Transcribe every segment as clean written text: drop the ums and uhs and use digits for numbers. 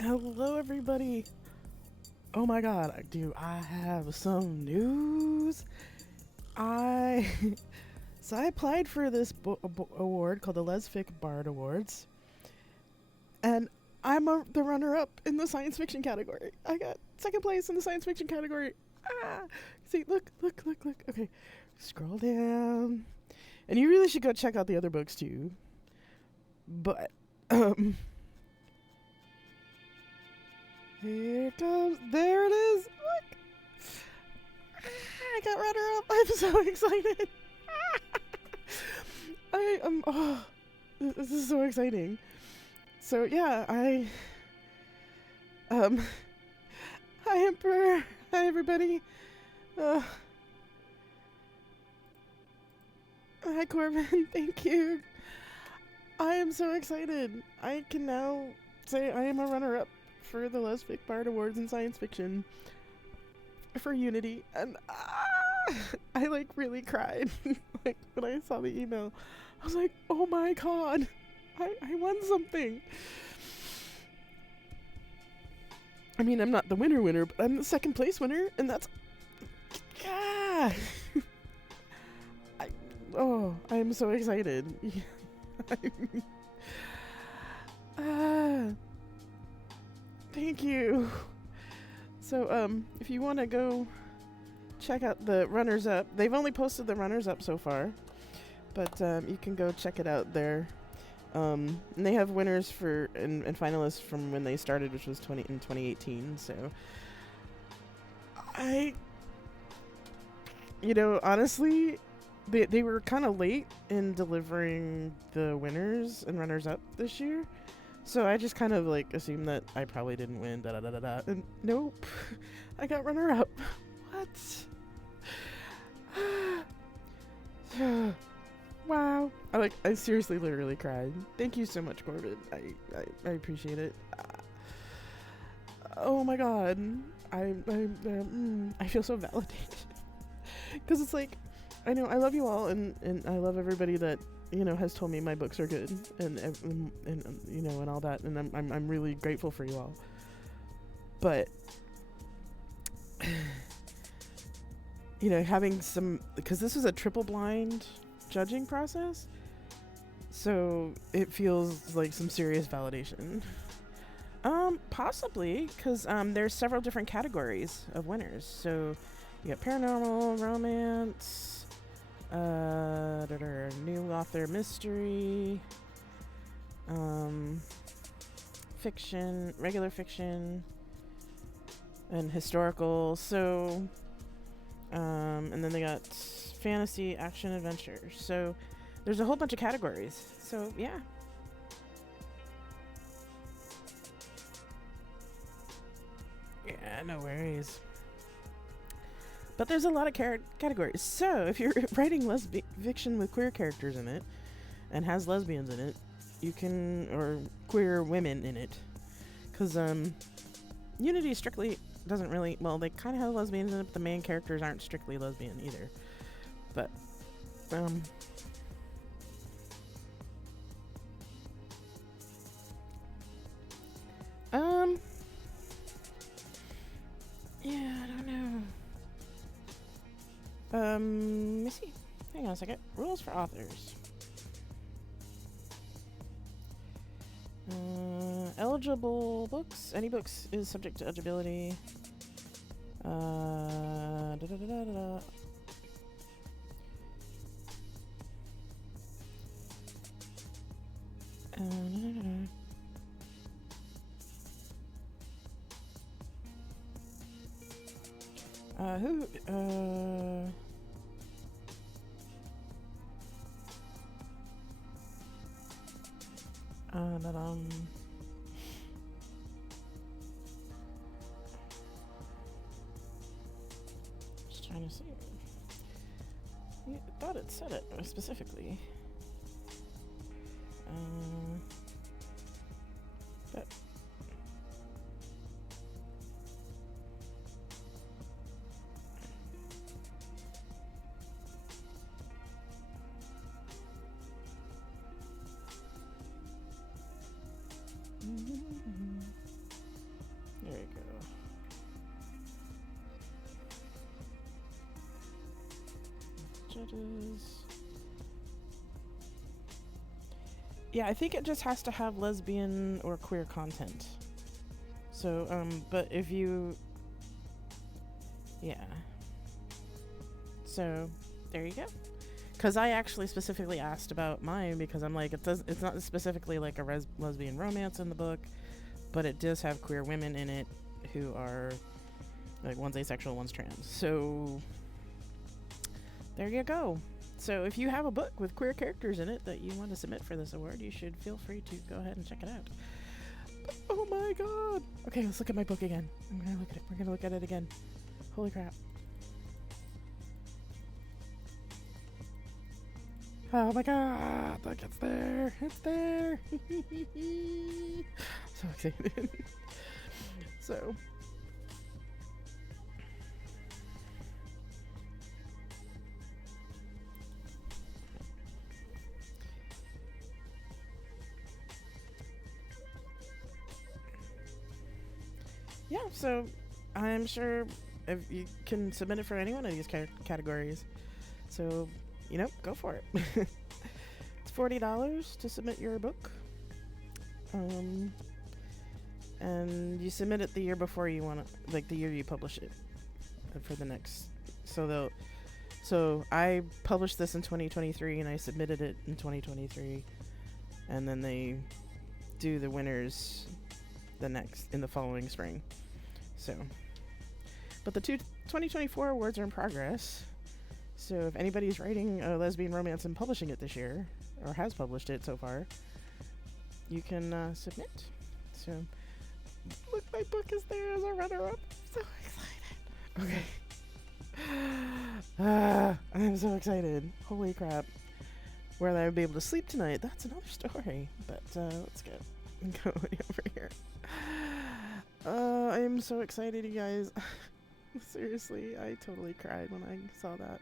Hello, everybody. Oh my god, do I have some news? I so I applied for this award called the Lesfic Bard Awards, and the runner-up in the science fiction category. I got second place in the science fiction category. Ah, see, look. Okay, scroll down, and you really should go check out the other books too. But here it comes. There it is. Look. I got runner up. I'm so excited. I am. Oh, this is so exciting. So yeah, um. Hi, Emperor. Hi, everybody. Hi, Corbin. Thank you. I am so excited. I can now say I am a runner-up for the Lesfic Bard Awards in Science Fiction for Unity, and I like really cried like when I saw the email. I was like, oh my god, I won something. I mean, I'm not the winner, but I'm the second place winner, and that's yeah. I am so excited. Thank you. So, if you want to go check out the runners up, they've only posted the runners up so far, but you can go check it out there. And they have winners and finalists from when they started, which was 2018. So, honestly, they were kind of late in delivering the winners and runners up this year. So I just kind of like assumed that I probably didn't win, and nope, I got runner up. What? Wow. I seriously literally cried. Thank you so much, Corbin. I appreciate it. Oh my god. I feel so validated. Because it's like, I know I love you all, and I love everybody that has told me my books are good, and all that, and I'm really grateful for you all. But having some, because this was a triple blind judging process, so it feels like some serious validation. Possibly, because there's several different categories of winners. So you got paranormal, romance, new author mystery, fiction, regular fiction, and historical. So, and then they got fantasy, action, adventure. So there's a whole bunch of categories. So yeah. Yeah, no worries. But there's a lot of categories. So if you're writing fiction with queer characters in it and has lesbians in it, you can, or queer women in it, because Unity strictly doesn't really, well, they kind of have lesbians in it, but the main characters aren't strictly lesbian either. But yeah, I don't know. Let me see. Hang on a second. Rules for authors. Eligible books. Any books is subject to eligibility. Just trying to see. I thought it said it specifically. But judges. Yeah, I think it just has to have lesbian or queer content. So, but if you, yeah. So, there you go. Because I actually specifically asked about mine because I'm like, it's not specifically like a lesbian romance in the book, but it does have queer women in it who are, like, one's asexual, one's trans. So, there you go. So if you have a book with queer characters in it that you want to submit for this award, you should feel free to go ahead and check it out. Oh my god! Okay, let's look at my book again. I'm gonna look at it. We're gonna look at it again. Holy crap. Oh my god! Look, it's there! It's there! So excited. So... yeah, so I'm sure if you can submit it for any one of these categories. So, go for it. It's $40 to submit your book. And you submit it the year before you want to, like the year you publish it for the next. So I published this in 2023 and I submitted it in 2023. And then they do the winners in the following spring. So, but the 2024 awards are in progress. So if anybody's writing a lesbian romance and publishing it this year, or has published it so far, you can submit. So, look, my book is there as a runner-up. I'm so excited. Okay. I'm so excited. Holy crap. Whether I would be able to sleep tonight, that's another story. But let's get going over here. I am so excited, you guys. Seriously, I totally cried when I saw that.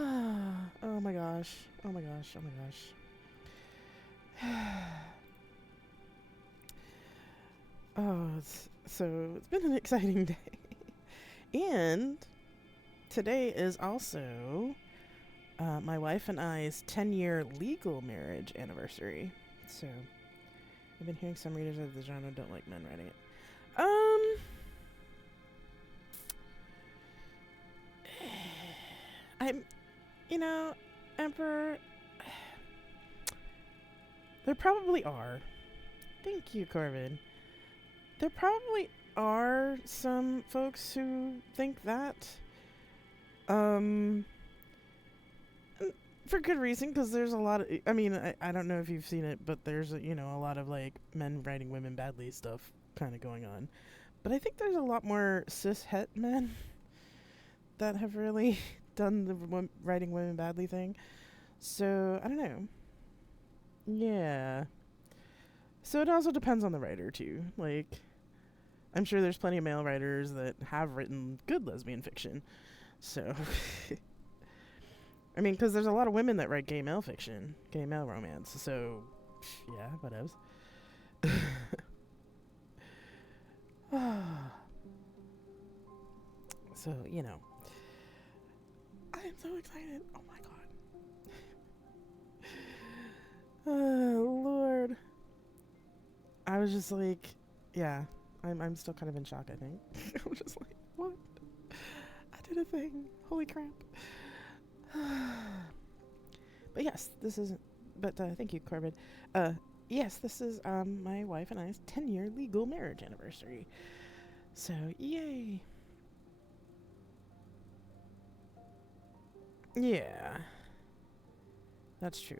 Oh my gosh. Oh my gosh. Oh my gosh. It's been an exciting day. And today is also my wife and I's 10-year legal marriage anniversary. So I've been hearing some readers of the genre don't like men writing it. Emperor, there probably are. Thank you, Corbin. There probably are some folks who think that. For good reason, because there's a lot of, I don't know if you've seen it, but there's, a lot of, like, men writing women badly stuff kind of going on. But I think there's a lot more cis-het men that have really done the writing women badly thing. So, I don't know. Yeah. So it also depends on the writer, too. Like, I'm sure there's plenty of male writers that have written good lesbian fiction. So... because there's a lot of women that write gay male fiction, gay male romance. So, yeah, whatevs. So, I'm so excited. Oh my god. Oh, Lord. I was just like, yeah, I'm still kind of in shock, I think. I'm just like, what? I did a thing. Holy crap. But yes, this is. But thank you, Corbin. Yes, this is my wife and I's 10-year legal marriage anniversary. So yay! Yeah, that's true.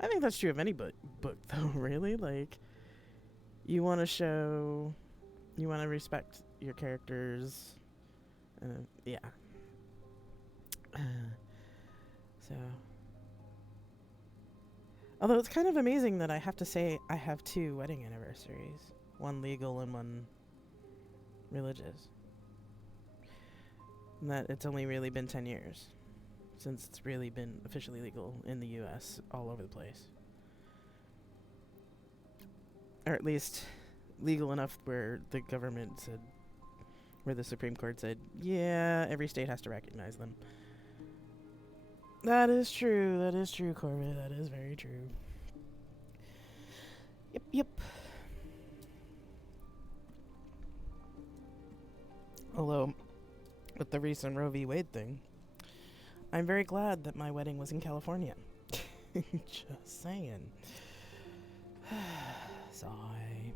I think that's true of any book, though. Really, like, you want to respect your characters. Yeah. So, although it's kind of amazing that I have to say I have 2 wedding anniversaries, one legal and one religious, and that it's only really been 10 years since it's really been officially legal in the US all over the place, or at least legal enough where the government said where the Supreme Court said, yeah, every state has to recognize them. That is true. That is true, Corbett. That is very true. Yep, yep. Although, with the recent Roe v. Wade thing, I'm very glad that my wedding was in California. Just saying. Sigh.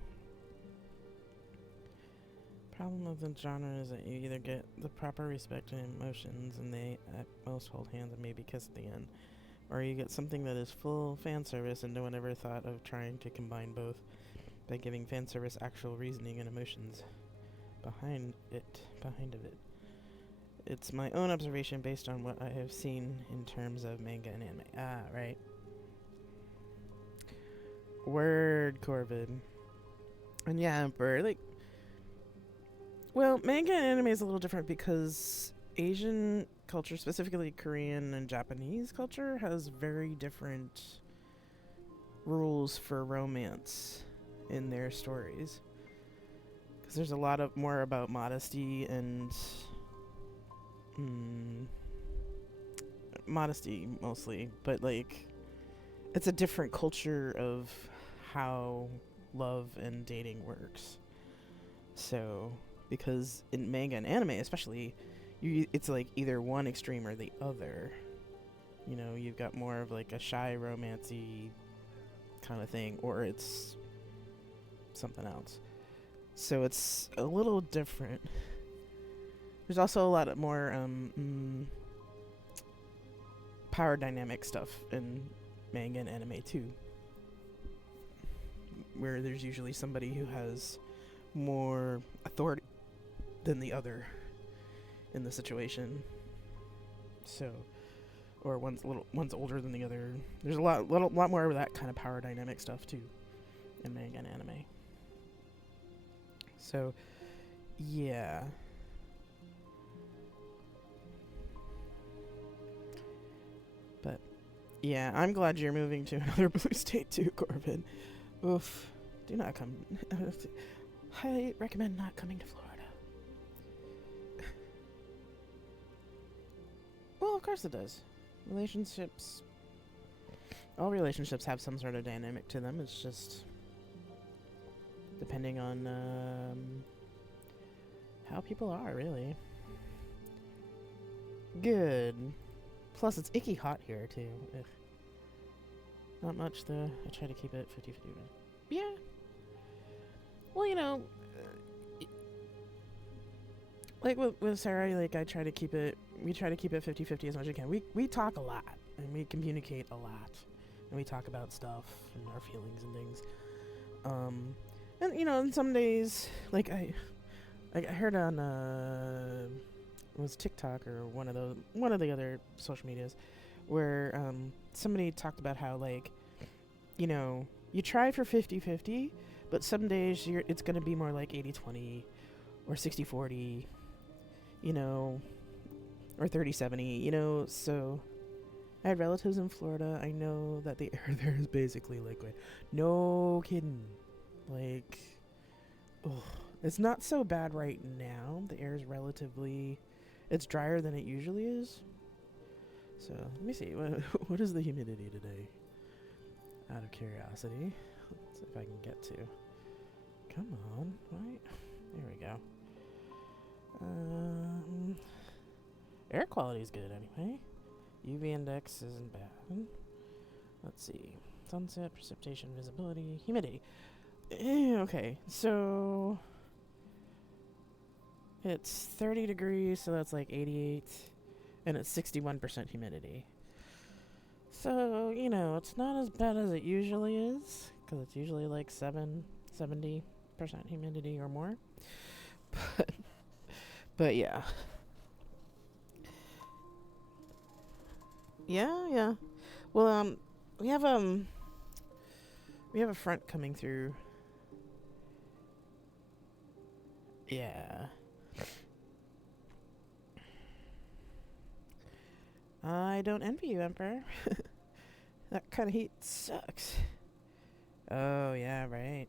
Problem of the genre is that you either get the proper respect and emotions and they at most hold hands and maybe kiss at the end, or you get something that is full fan service and no one ever thought of trying to combine both by giving fan service actual reasoning and emotions behind of it. It's my own observation based on what I have seen in terms of manga and anime. Ah, right. Word, Corbin. And yeah, Emperor, like, well, manga and anime is a little different because Asian culture, specifically Korean and Japanese culture, has very different rules for romance in their stories. Because there's a lot of more about modesty and modesty mostly, but like it's a different culture of how love and dating works. So, because in manga and anime especially, it's like either one extreme or the other. You know, you've got more of like a shy romancy kind of thing, or it's something else. So it's a little different. There's also a lot of more power dynamic stuff in manga and anime too, where there's usually somebody who has more authority than the other in the situation. So, or one's older than the other. There's a lot more of that kind of power dynamic stuff too in manga and anime. So, yeah. But, yeah, I'm glad you're moving to another blue state too, Corbin. Oof. Do not come. Highly recommend not coming to Florida. Well, of course it does. Relationships. All relationships have some sort of dynamic to them. It's just depending on how people are, really. Good. Plus, it's icky hot here, too. Ugh. Not much, though. I try to keep it 50-50. Yeah. Well, you know, like with Sarah, like we try to keep it 50-50 as much as we can. We talk a lot, and we communicate a lot, and we talk about stuff and our feelings and things. And you know, and some days, like I heard on it was TikTok or one of the other social medias, where somebody talked about how, like, you know, you try for 50-50, but some days it's going to be more like 80-20 or 60-40, you know, or 30-70, you know. So I had relatives in Florida. I know that the air there is basically liquid. No kidding. Like, ugh. It's not so bad right now. The air is it's drier than it usually is. So let me see. What is the humidity today? Out of curiosity. Let's see if I can get to. Come on. Right. There we go. Air quality is good anyway. UV index isn't bad. Let's see. Sunset, precipitation, visibility, humidity. Okay, so it's 30 degrees, so that's like 88, and it's 61% humidity. So, you know, it's not as bad as it usually is, because it's usually like 70% humidity or more. But yeah. Yeah. Well, we have a front coming through. Yeah. I don't envy you, Emperor. That kind of heat sucks. Oh, yeah, right.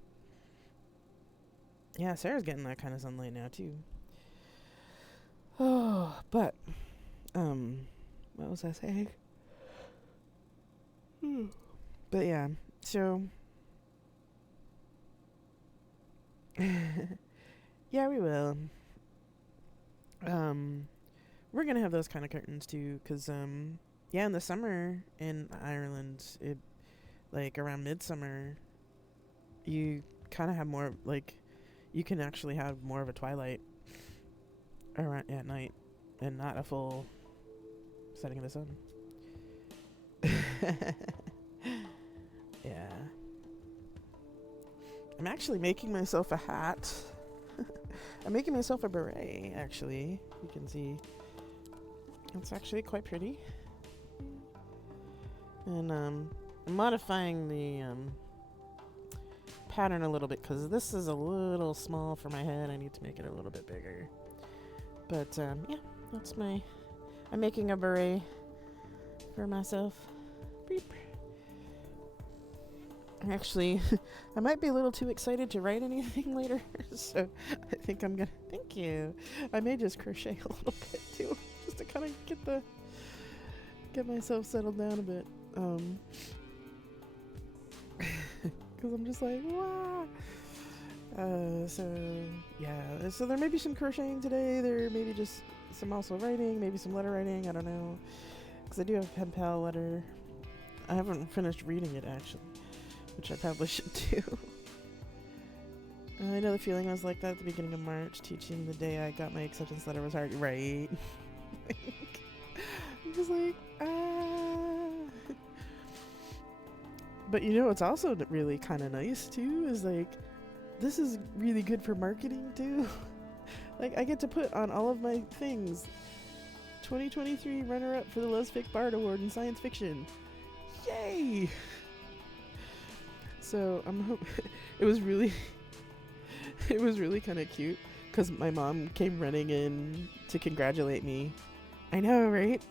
Yeah, Sarah's getting that kind of sunlight now, too. Oh, but what was I saying? But yeah, so yeah, we will. Um, we're gonna have those kind of curtains too, cause yeah, in the summer in Ireland, it like around midsummer, you kind of have more like you can actually have more of a twilight around at night, and not a full setting of the sun. Yeah, I'm actually making myself a hat. I'm making myself a beret. Actually, you can see it's actually quite pretty, and I'm modifying the pattern a little bit because this is a little small for my head. I need to make it a little bit bigger. But yeah, that's my. I'm making a beret for myself. Beep. Actually, I might be a little too excited to write anything later, so I think I'm gonna. Thank you. I may just crochet a little bit too, just to kind of get myself settled down a bit. Because I'm just like, wow. So yeah, so there may be some crocheting today. There may be just some also writing, maybe some letter writing. I don't know, because I do have a pen pal letter. I haven't finished reading it actually, which I probably should do. I know the feeling was like that at the beginning of March. Teaching the day I got my acceptance letter was hard, right? I'm just like, ah. But you know what's also really kind of nice too is like, this is really good for marketing too. Like I get to put on all of my things. 2023 runner-up for the Lesfic Bard Award in science fiction. Yay! So it was really kind of cute because my mom came running in to congratulate me. I know, right?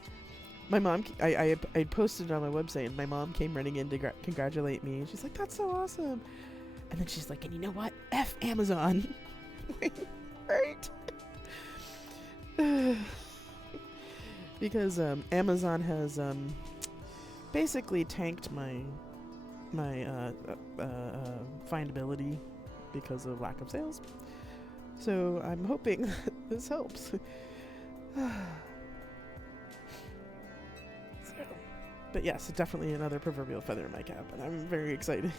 My mom, I posted it on my website, and my mom came running in to congratulate me. She's like, "That's so awesome!" And then she's like, "And you know what? F Amazon." Right? Because Amazon has basically tanked my findability because of lack of sales. So I'm hoping this helps. But yes, definitely another proverbial feather in my cap, and I'm very excited.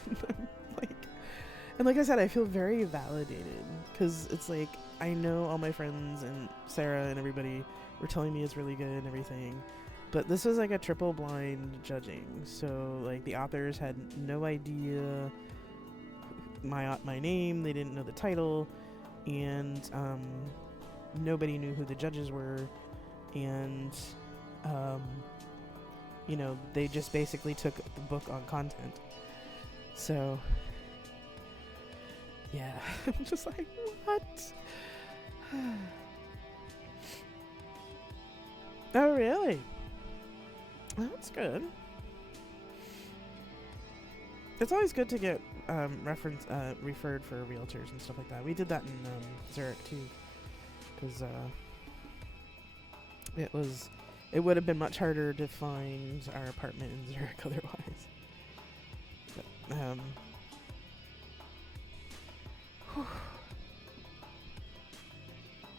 And like I said, I feel very validated because it's like I know all my friends and Sarah and everybody were telling me it's really good and everything, but this was like a triple blind judging. So like the authors had no idea my name, they didn't know the title, and nobody knew who the judges were, and you know, they just basically took the book on content. So yeah, I'm just like, what? Oh, really? Well, that's good. It's always good to get referred for realtors and stuff like that. We did that in Zurich too, because it would have been much harder to find our apartment in Zurich otherwise. But,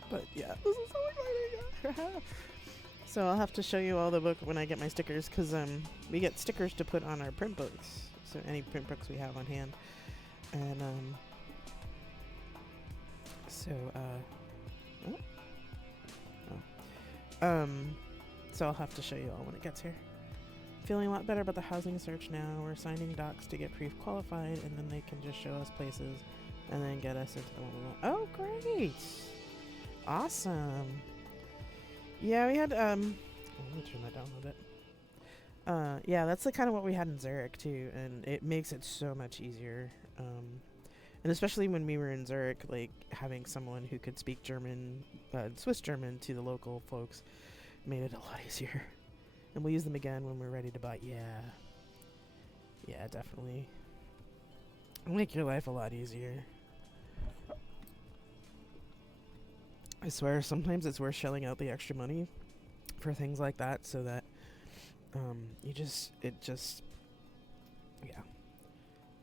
but yeah, this is so exciting. So I'll have to show you all the book when I get my stickers, because we get stickers to put on our print books. So any print books we have on hand, and so I'll have to show you all when it gets here. Feeling a lot better about the housing search now. We're signing docs to get pre-qualified, and then they can just show us places and then get us into the one we want. Oh, great. Awesome. Yeah, we had, let me turn that down a little bit. Yeah, that's kind of what we had in Zurich, too, and it makes it so much easier. And especially when we were in Zurich, like, having someone who could speak German, Swiss German to the local folks made it a lot easier. And we'll use them again when we're ready to buy. Yeah, definitely. It'll make your life a lot easier. I swear, sometimes it's worth shelling out the extra money for things like that, so that yeah.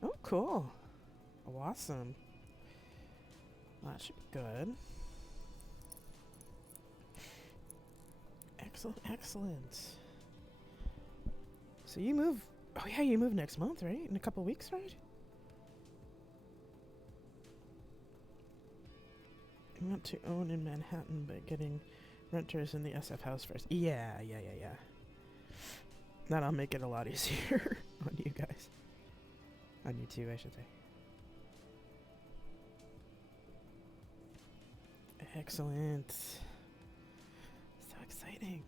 Oh, cool. Awesome. That should be good. Excellent, excellent. So you move. Oh yeah, you move next month, right? In a couple weeks, right? You want to own in Manhattan, but getting renters in the SF house first. Yeah. That'll make it a lot easier on you guys. On you too, I should say. Excellent. So exciting.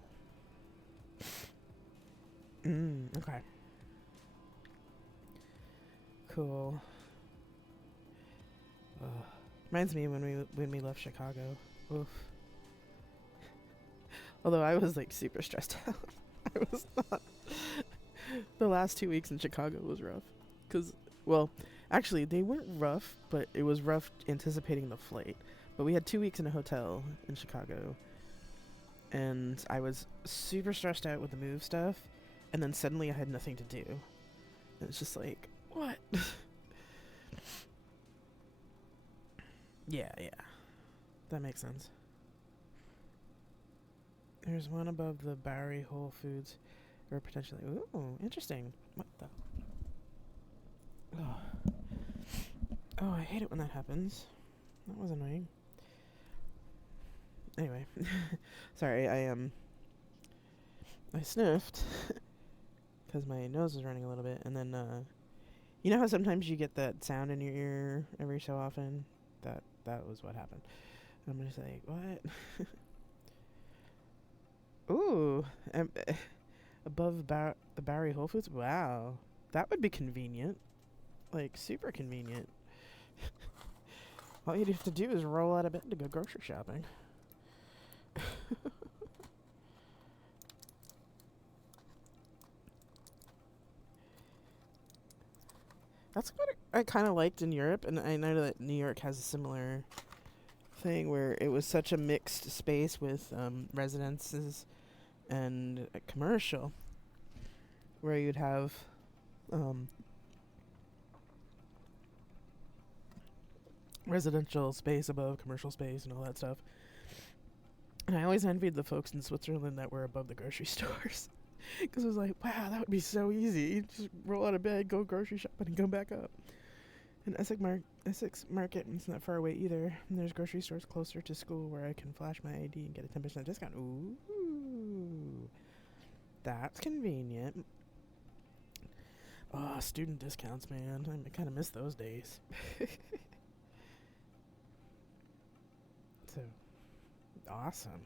Okay. Cool. Reminds me when we left Chicago. Oof. Although I was like super stressed out. I was not. The last 2 weeks in Chicago was rough. Well, actually, they weren't rough, but it was rough anticipating the flight. But we had 2 weeks in a hotel in Chicago. And I was super stressed out with the move stuff. And then suddenly I had nothing to do. And it's just like, what? Yeah. That makes sense. There's one above the Bowery Whole Foods. Or potentially. Ooh, interesting. What the? Oh, I hate it when that happens. That was annoying. Anyway. Sorry, I sniffed. Because my nose was running a little bit. And then, you know how sometimes you get that sound in your ear every so often? That was what happened. I'm just like, what? Ooh. Above the Bowery Whole Foods? Wow. That would be convenient. Like, super convenient. All you'd have to do is roll out of bed to go grocery shopping. That's what I kind of liked in Europe, and I know that New York has a similar thing where it was such a mixed space with residences and commercial, where you'd have residential space above commercial space and all that stuff. And I always envied the folks in Switzerland that were above the grocery stores. Because it was like, wow, that would be so easy. Just roll out of bed, go grocery shopping, and come back up. And Essex Market is not far away either. And there's grocery stores closer to school where I can flash my ID and get a 10% discount. Ooh. That's convenient. Oh, student discounts, man. I kind of miss those days. So, awesome.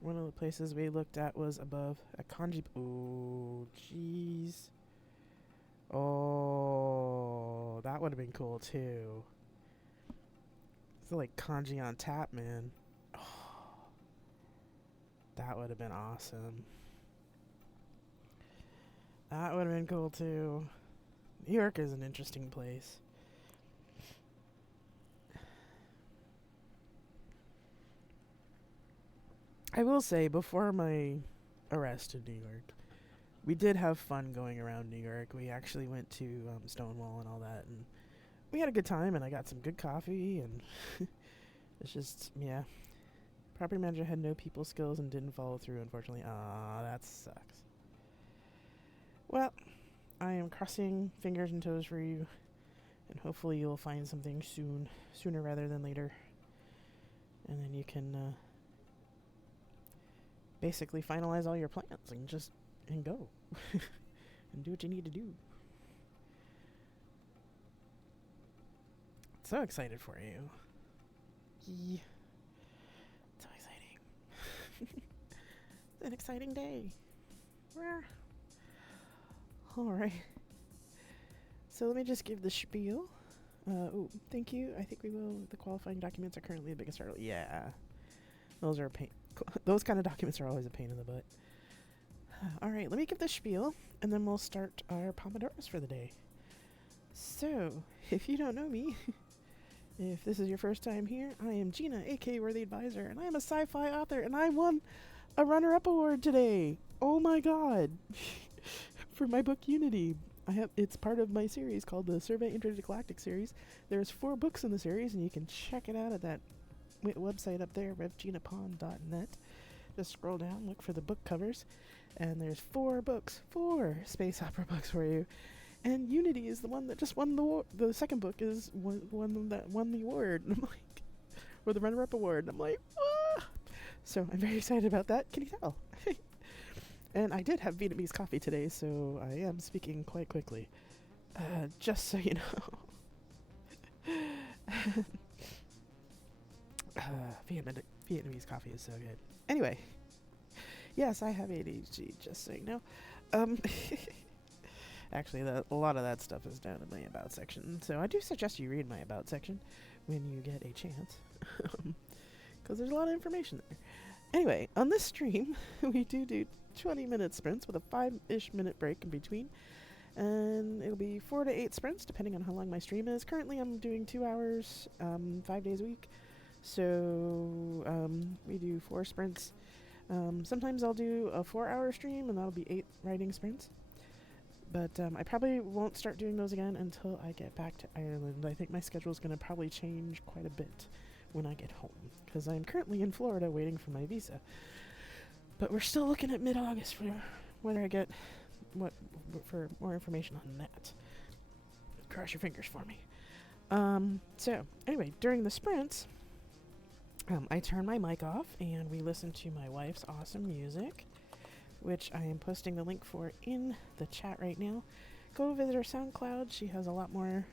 One of the places we looked at was above a kanji. Oh, jeez. Oh, that would have been cool too. It's like kanji on tap, man. Oh, that would have been awesome. That would have been cool too. New York is an interesting place. I will say, before my arrest in New York, we did have fun going around New York. We actually went to Stonewall and all that, and we had a good time, and I got some good coffee, and it's just, yeah. Property manager had no people skills and didn't follow through, unfortunately. Ah, that sucks. Well, I am crossing fingers and toes for you, and hopefully you'll find something sooner rather than later. And then you can basically finalize all your plans and go. And do what you need to do. So excited for you. Yeah. So exciting. It's an exciting day. Alright. So let me just give the spiel. Thank you. I think we will. The qualifying documents are currently the biggest hurdle. Yeah. Those are a pain. Those kind of documents are always a pain in the butt. Alright, let me give the spiel, and then we'll start our Pomodoros for the day. So, if you don't know me, If this is your first time here, I am Gina, aka Worthy Advisor, and I am a sci-fi author, and I won a runner-up award today. Oh my god. For my book Unity. It's part of my series called the Survey Intergalactic series. There's 4 books in the series, and you can check it out at that website up there, revginapon.net. Just scroll down, look for the book covers, and there's 4 books, 4 space opera books for you. And Unity is the one that just won the second book is one that won the award. And I'm like, or the runner-up award. And I'm like, ah! So I'm very excited about that. Can you tell? And I did have Vietnamese coffee today, so I am speaking quite quickly. Just so you know. Vietnamese coffee is so good. Anyway, yes, I have ADHD, just so you know. Actually, a lot of that stuff is down in my About section, so I do suggest you read my About section when you get a chance, because there's a lot of information there. Anyway, on this stream, we do 20-minute sprints with a 5-ish minute break in between, and it'll be 4 to 8 sprints, depending on how long my stream is. Currently, I'm doing 2 hours, 5 days a week, so we do 4 sprints. Sometimes I'll do a 4-hour stream, and that'll be 8 writing sprints. But I probably won't start doing those again until I get back to Ireland. I think my schedule is going to probably change quite a bit when I get home, because I'm currently in Florida waiting for my visa. But we're still looking at mid-August for whether I get for more information on that. Cross your fingers for me. So anyway, during the sprints, I turn my mic off and we listen to my wife's awesome music, which I am posting the link for in the chat right now. Go visit her SoundCloud. She has a lot more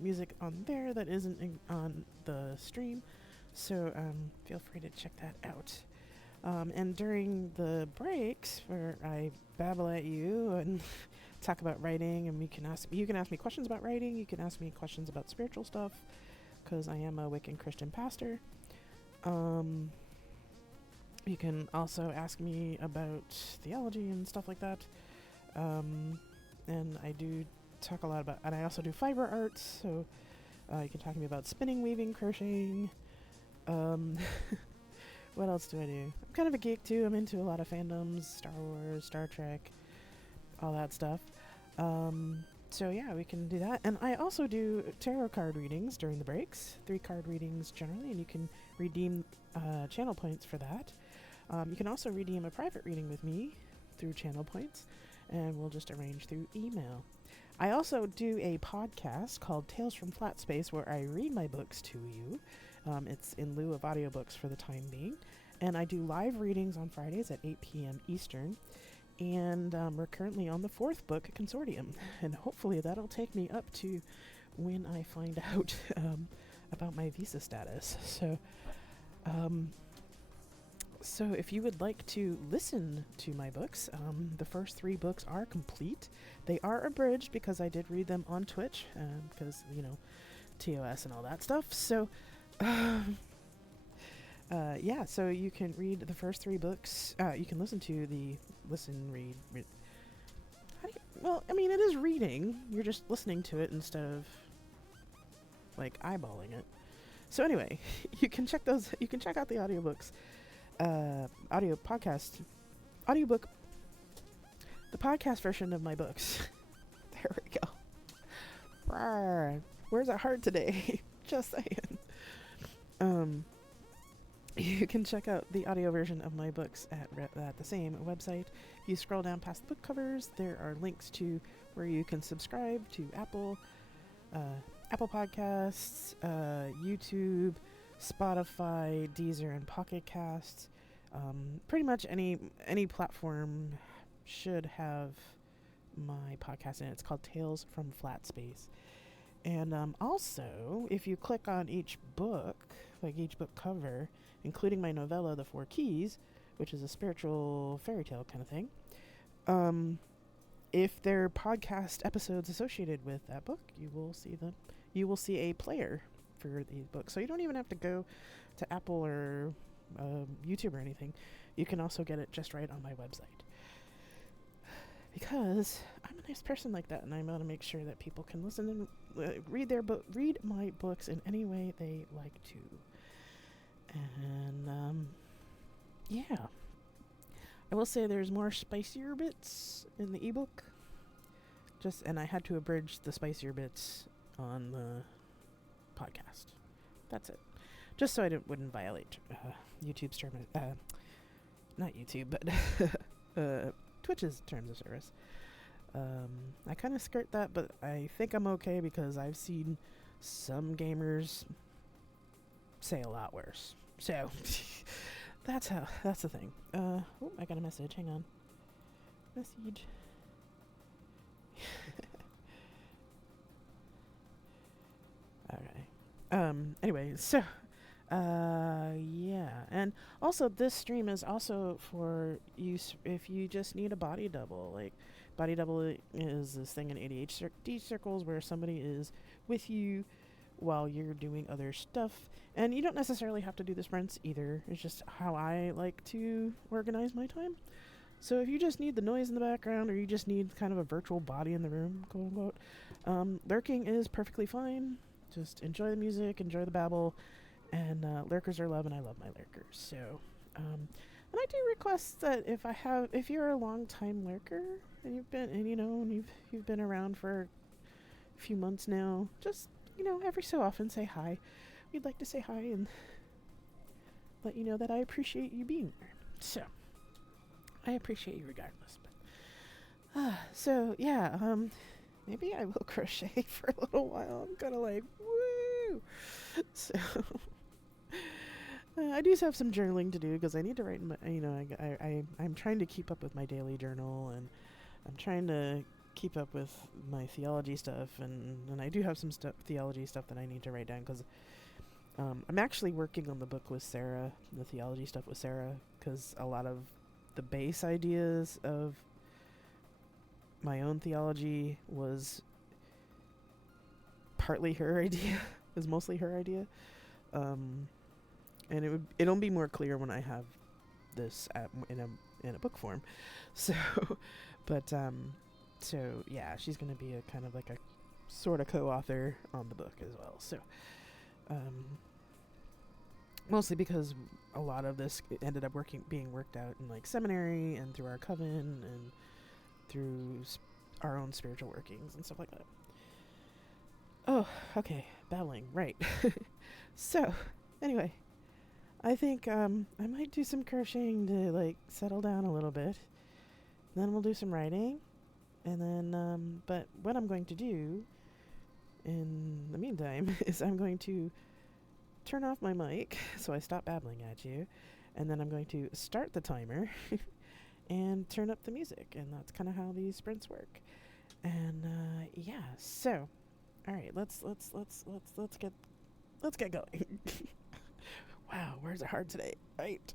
music on there that isn't on the stream, so feel free to check that out. And during the breaks, where I babble at you and talk about writing, and you can ask me questions about writing. You can ask me questions about spiritual stuff, because I am a Wiccan Christian pastor. You can also ask me about theology and stuff like that. And I do talk a lot about, and I also do fiber arts, so you can talk to me about spinning, weaving, crocheting. What else do I do? I'm kind of a geek too. I'm into a lot of fandoms, Star Wars, Star Trek, all that stuff. So yeah, we can do that. And I also do tarot card readings during the breaks, 3 card readings generally, and you can redeem channel points for that. You can also redeem a private reading with me through channel points, and we'll just arrange through email. I also do a podcast called Tales from Flat Space, where I read my books to you. It's in lieu of audiobooks for the time being. And I do live readings on Fridays at 8 p.m. Eastern. And we're currently on the 4th book, Consortium. And hopefully that'll take me up to when I find out about my visa status. So if you would like to listen to my books, the first 3 books are complete. They are abridged because I did read them on Twitch, because, TOS and all that stuff. So, yeah, so you can read the first 3 books. You can listen to the read. Well, I mean, it is reading. You're just listening to it instead of, eyeballing it. So anyway, you can check out the audiobooks. Audiobook, the podcast version of my books. There we go. Rawr. Where's that heart today? Just saying. You can check out the audio version of my books at the same website. If you scroll down past the book covers, there are links to where you can subscribe to Apple Podcasts, YouTube, Spotify, Deezer, and Pocket Casts. Pretty much any platform should have my podcast in it. It's called Tales from Flat Space. And also, if you click on each book, each book cover, including my novella, The 4 Keys, which is a spiritual fairy tale kind of thing, if there are podcast episodes associated with that book, you will see a player for these books. So you don't even have to go to Apple or YouTube or anything. You can also get it just right on my website. Because I'm a nice person like that, and I want to make sure that people can listen read their book, read my books in any way they like to. And yeah, I will say there's more spicier bits in the ebook. And I had to abridge the spicier bits on the podcast. That's it. Just so I wouldn't violate YouTube's term. Not YouTube, but Twitch's terms of service. I kind of skirt that, but I think I'm okay because I've seen some gamers say a lot worse. So that's the thing. Oh, I got a message. Hang on. Message. Okay. Anyway, so yeah, and also this stream is also for use if you just need a body double. Like, body double is this thing in ADHD circles where somebody is with you while you're doing other stuff, and you don't necessarily have to do the sprints either. It's just how I like to organize my time. So if you just need the noise in the background, or you just need kind of a virtual body in the room, quote unquote, lurking is perfectly fine. Just enjoy the music, enjoy the babble, and lurkers are love, and I love my lurkers. So, and I do request that if you're a long time lurker and you've been around for a few months now, just every so often say hi. We'd like to say hi and let you know that I appreciate you being there. So, I appreciate you regardless. But, so yeah, maybe I will crochet for a little while. I'm kind of like, woo! So, I do have some journaling to do because I need to write. I'm trying to keep up with my daily journal, and I'm trying to keep up with my theology stuff, and I do have some theology stuff that I need to write down because I'm actually working on the book with Sarah, the theology stuff with Sarah, because a lot of the base ideas of my own theology was partly her idea. It was mostly her idea. And it'll be more clear when I have this in a book form. So, but so yeah, she's gonna be a kind of like a sort of co-author on the book as well. So, mostly because a lot of this ended up being worked out in like seminary and through our coven and through our own spiritual workings and stuff like that. Oh, okay, babbling, right. So, anyway, I think I might do some crocheting to like settle down a little bit. Then we'll do some writing, and then but what I'm going to do in the meantime is I'm going to turn off my mic so I stop babbling at you, and then I'm going to start the timer and turn up the music, and that's kind of how these sprints work. And yeah, so all right, let's get going. Wow, words are hard today, right?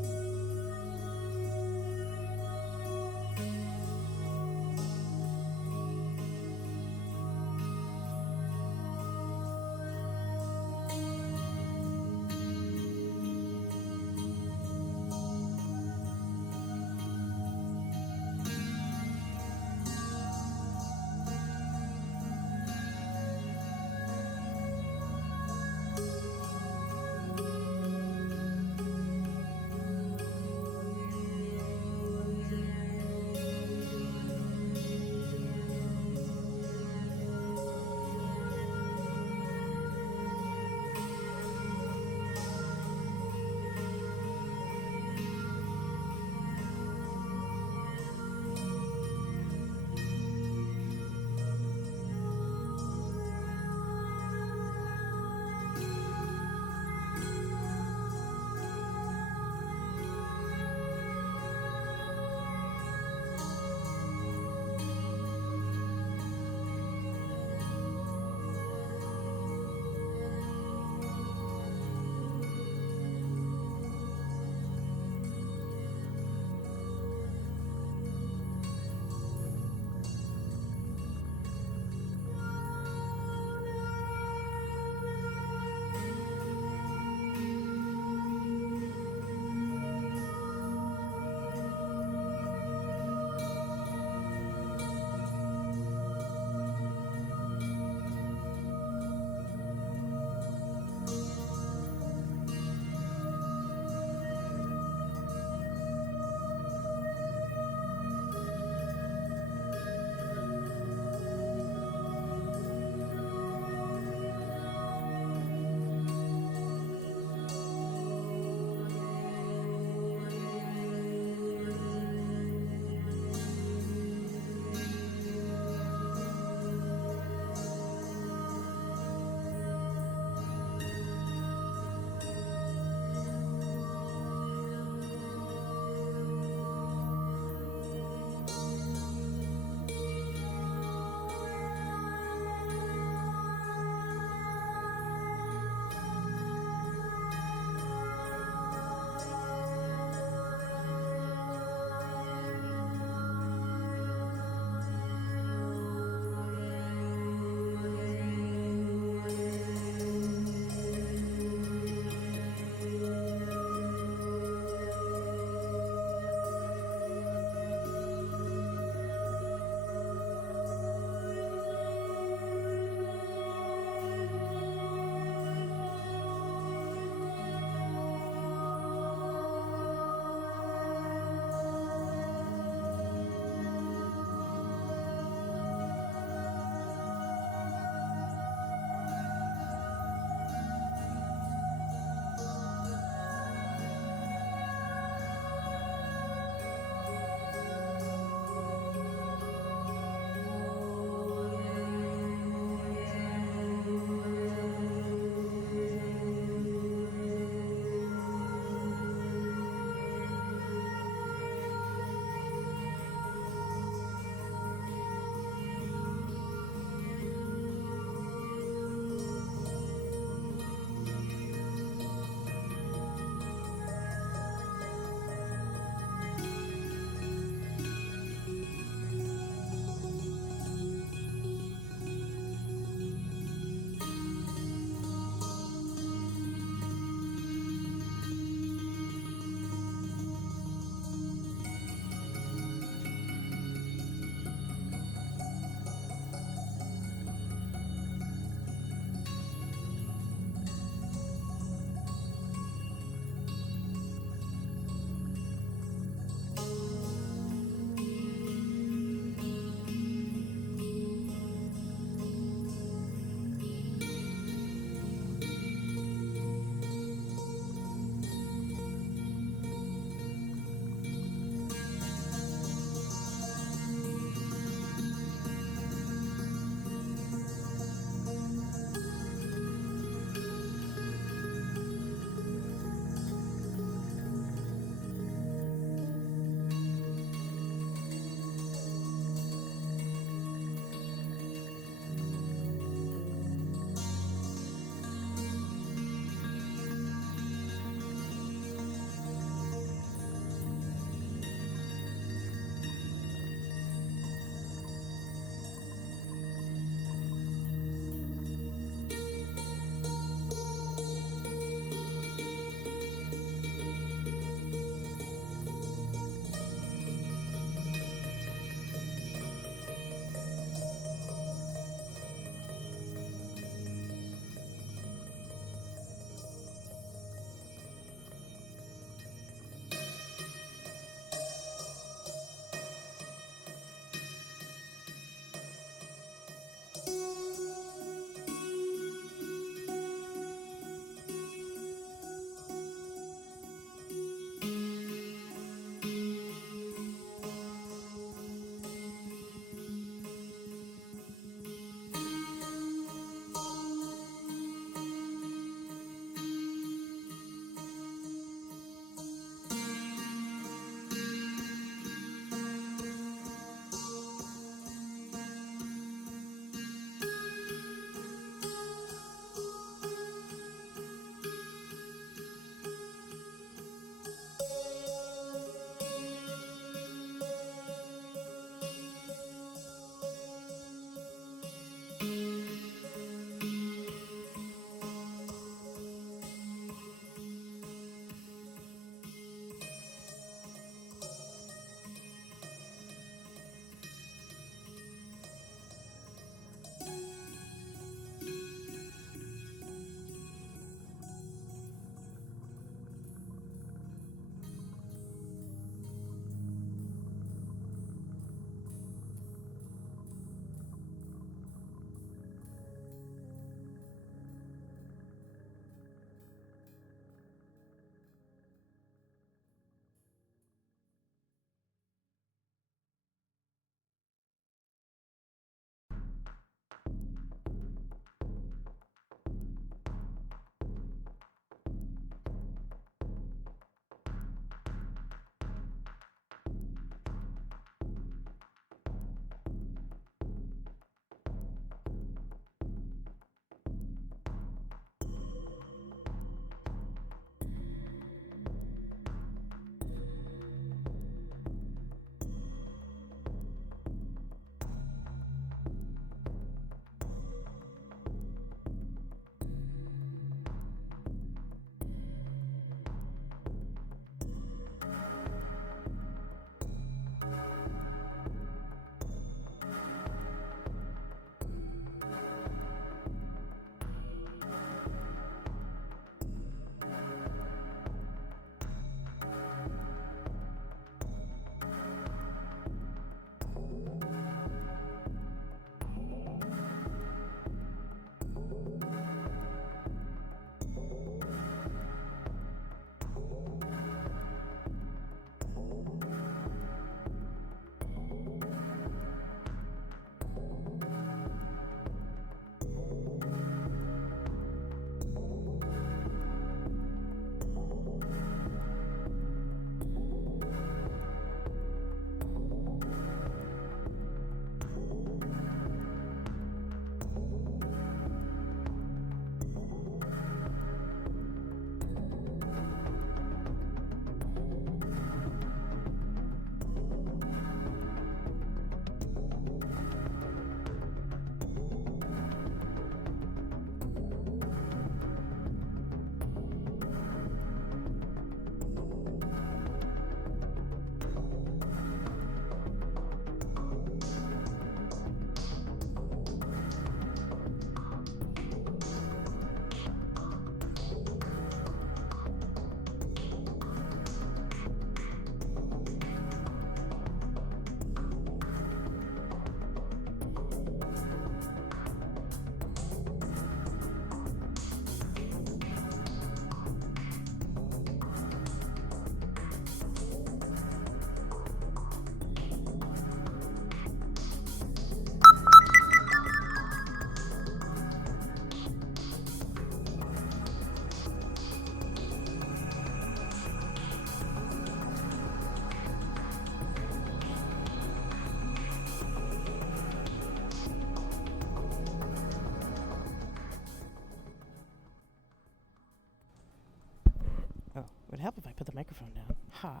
microphone down. Ha.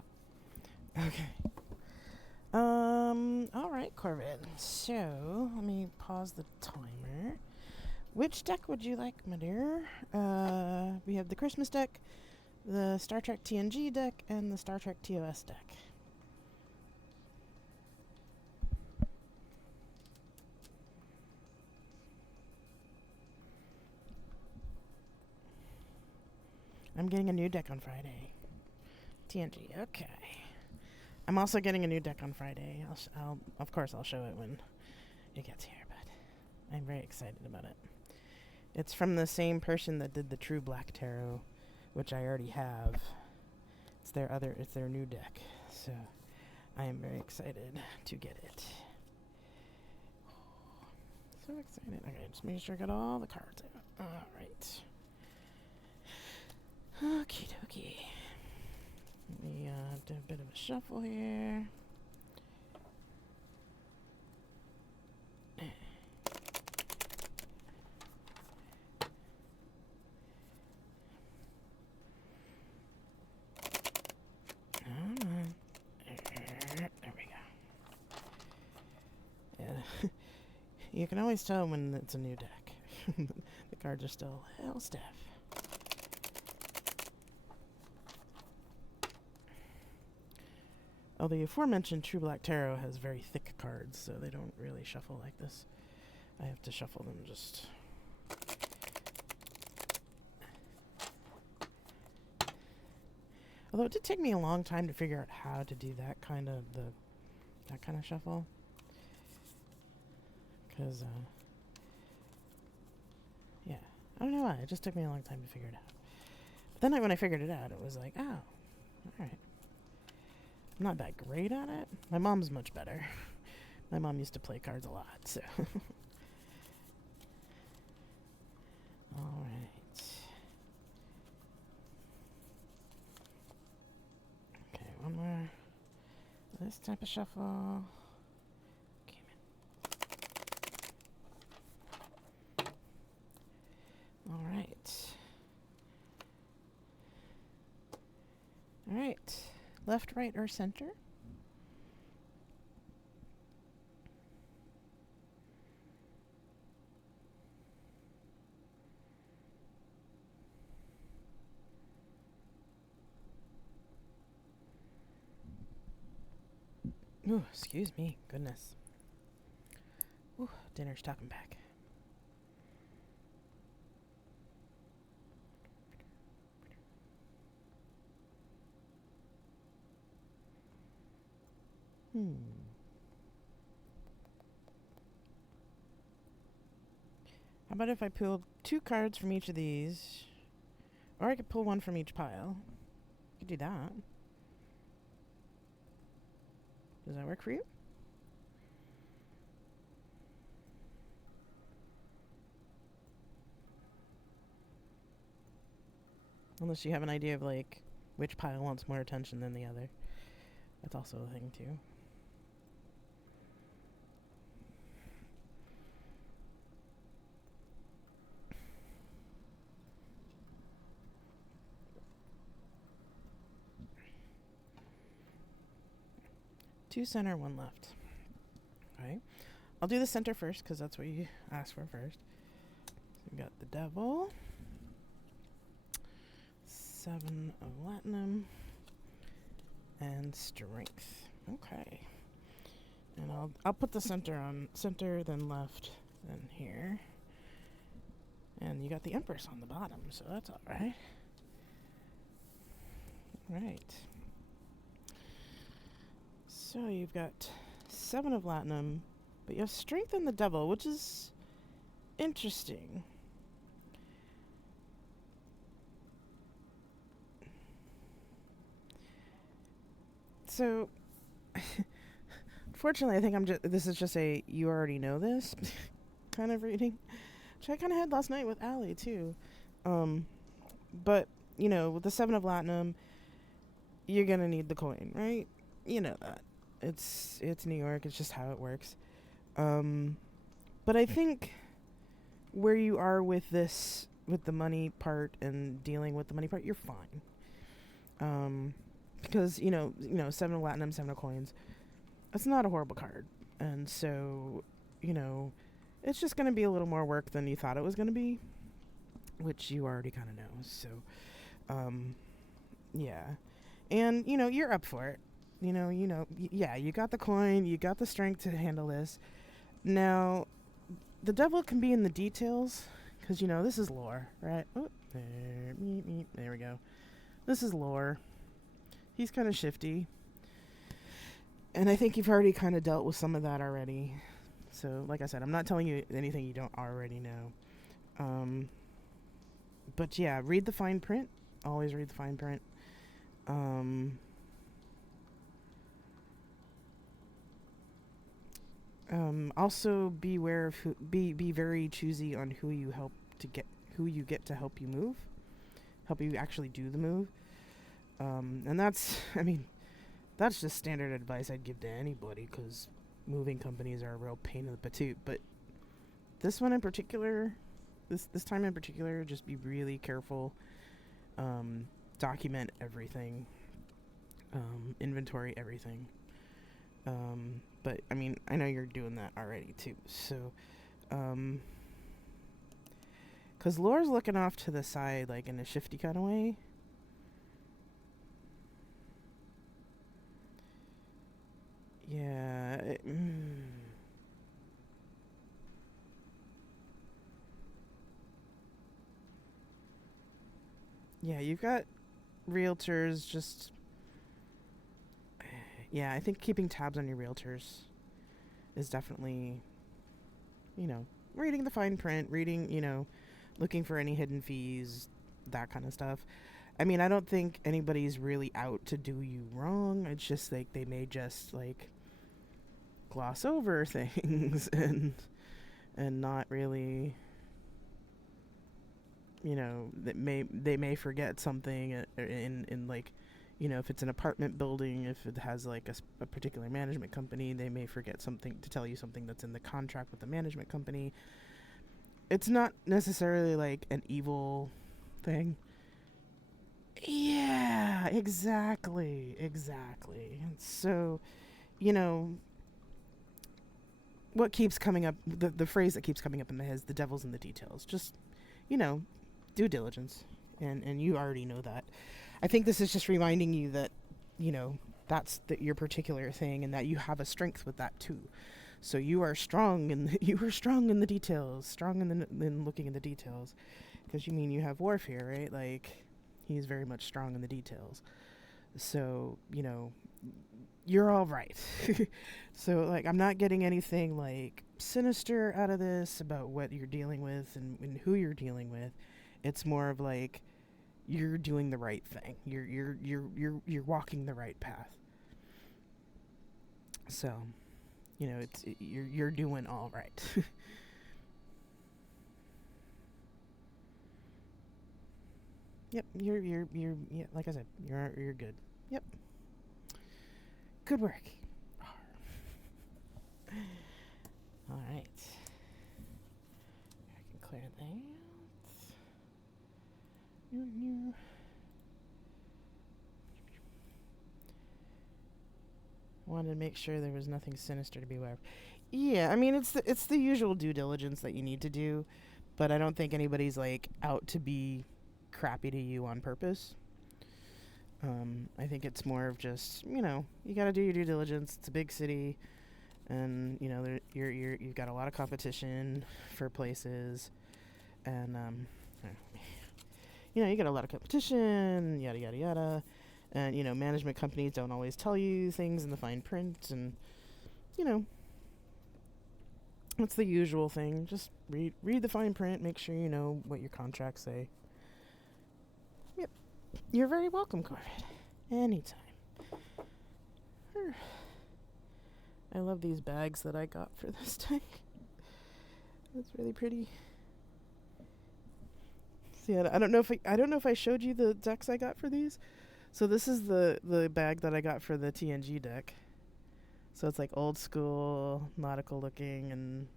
Okay. All right, Corbin. So, let me pause the timer. Which deck would you like, my dear? We have the Christmas deck, the Star Trek TNG deck, and the Star Trek TOS deck. I'm getting a new deck on Friday. TNG, okay. I'm also getting a new deck on Friday. Of course, I'll show it when it gets here, but I'm very excited about it. It's from the same person that did the True Black Tarot, which I already have. It's their new deck, so I am very excited to get it. So excited. Okay, just making sure I got all the cards out. Alright. Okie dokie. Let me do a bit of a shuffle here. There we go. Yeah. You can always tell when it's a new deck. The cards are still a little stiff. Although the aforementioned True Black Tarot has very thick cards, so they don't really shuffle like this. I have to shuffle them just... Although it did take me a long time to figure out how to do that kind of shuffle. Because, yeah. I don't know why. It just took me a long time to figure it out. But then when I figured it out, it was like, oh, alright. I'm not that great at it. My mom's much better. My mom used to play cards a lot, so. Alright. Okay, one more. This type of shuffle. Alright. Alright. Left, right, or center? Ooh, excuse me. Goodness. Ooh, dinner's talking back. How about if I pulled 2 cards from each of these? Or I could pull 1 from each pile. I could do that. Does that work for you? Unless you have an idea of, like, which pile wants more attention than the other. That's also a thing, too. Two center, 1 left. Alright. I'll do the center first, because that's what you asked for first. So we got the Devil. 7 of Latinum. And Strength. Okay. And I'll put the center on center, then left, then here. And you got the Empress on the bottom, so that's alright. Right. So you've got 7 of Latinum, but you have Strength in the Devil, which is interesting. So, fortunately, I think this is just a you already know this kind of reading, which I kind of had last night with Allie too. But you know, with the 7 of Latinum, you're gonna need the coin, right? You know that. It's New York. It's just how it works. But I think where you are with this, with the money part and dealing with the money part, you're fine. because seven of platinum, seven of coins. That's not a horrible card, and so it's just going to be a little more work than you thought it was going to be, which you already kind of know. So, yeah, and you're up for it. Yeah, you got the coin, you got the strength to handle this. Now, the devil can be in the details, because this is lore, right? Oh, there we go. This is lore. He's kind of shifty, and I think you've already kind of dealt with some of that already. So, like I said, I'm not telling you anything you don't already know. But yeah, read the fine print. Always read the fine print. Also beware of be very choosy on who you get to help you move, help you actually do the move. And that's that's just standard advice I'd give to anybody, because moving companies are a real pain in the patoot. But this one in particular, this time in particular, just be really careful. Document everything. Inventory everything. But I know you're doing that already too. So, because Lore's looking off to the side, like in a shifty kind of way. Yeah. Yeah, you've got realtors just. Yeah, I think keeping tabs on your realtors is definitely, reading the fine print, looking for any hidden fees, that kind of stuff. I don't think anybody's really out to do you wrong. It's just like they may just like gloss over things and not really, they may forget something in like, if it's an apartment building, if it has like a particular management company, they may forget something to tell you something that's in the contract with the management company. It's not necessarily like an evil thing. Yeah, exactly. So, what keeps coming up, the phrase that keeps coming up in my head is the devil's in the details. Just, due diligence. And you already know that. I think this is just reminding you that, that's your particular thing, and that you have a strength with that too. So you are strong, and you are strong in the details, strong in looking in the details, because you have warfare, right? Like, he's very much strong in the details. So you're all right. So like, I'm not getting anything like sinister out of this about what you're dealing with and who you're dealing with. It's more of like, you're doing the right thing. You're walking the right path. So, you're doing all right. Yep, you're yeah, like I said, you're good. Yep. Good work. All right. I can clear that. Wanted to make sure there was nothing sinister to be aware of. Yeah, it's the usual due diligence that you need to do, but I don't think anybody's like out to be crappy to you on purpose. I think it's more of just, you got to do your due diligence. It's a big city, and you've got a lot of competition for places, and you get a lot of competition, yada yada yada, and management companies don't always tell you things in the fine print, and it's the usual thing. Just read the fine print, make sure you know what your contracts say. Yep, you're very welcome, Corvid. Anytime. I love these bags that I got for this deck. That's really pretty. See, I don't know if I showed you the decks I got for these. So this is the bag that I got for the TNG deck. So it's like old school, nautical looking, and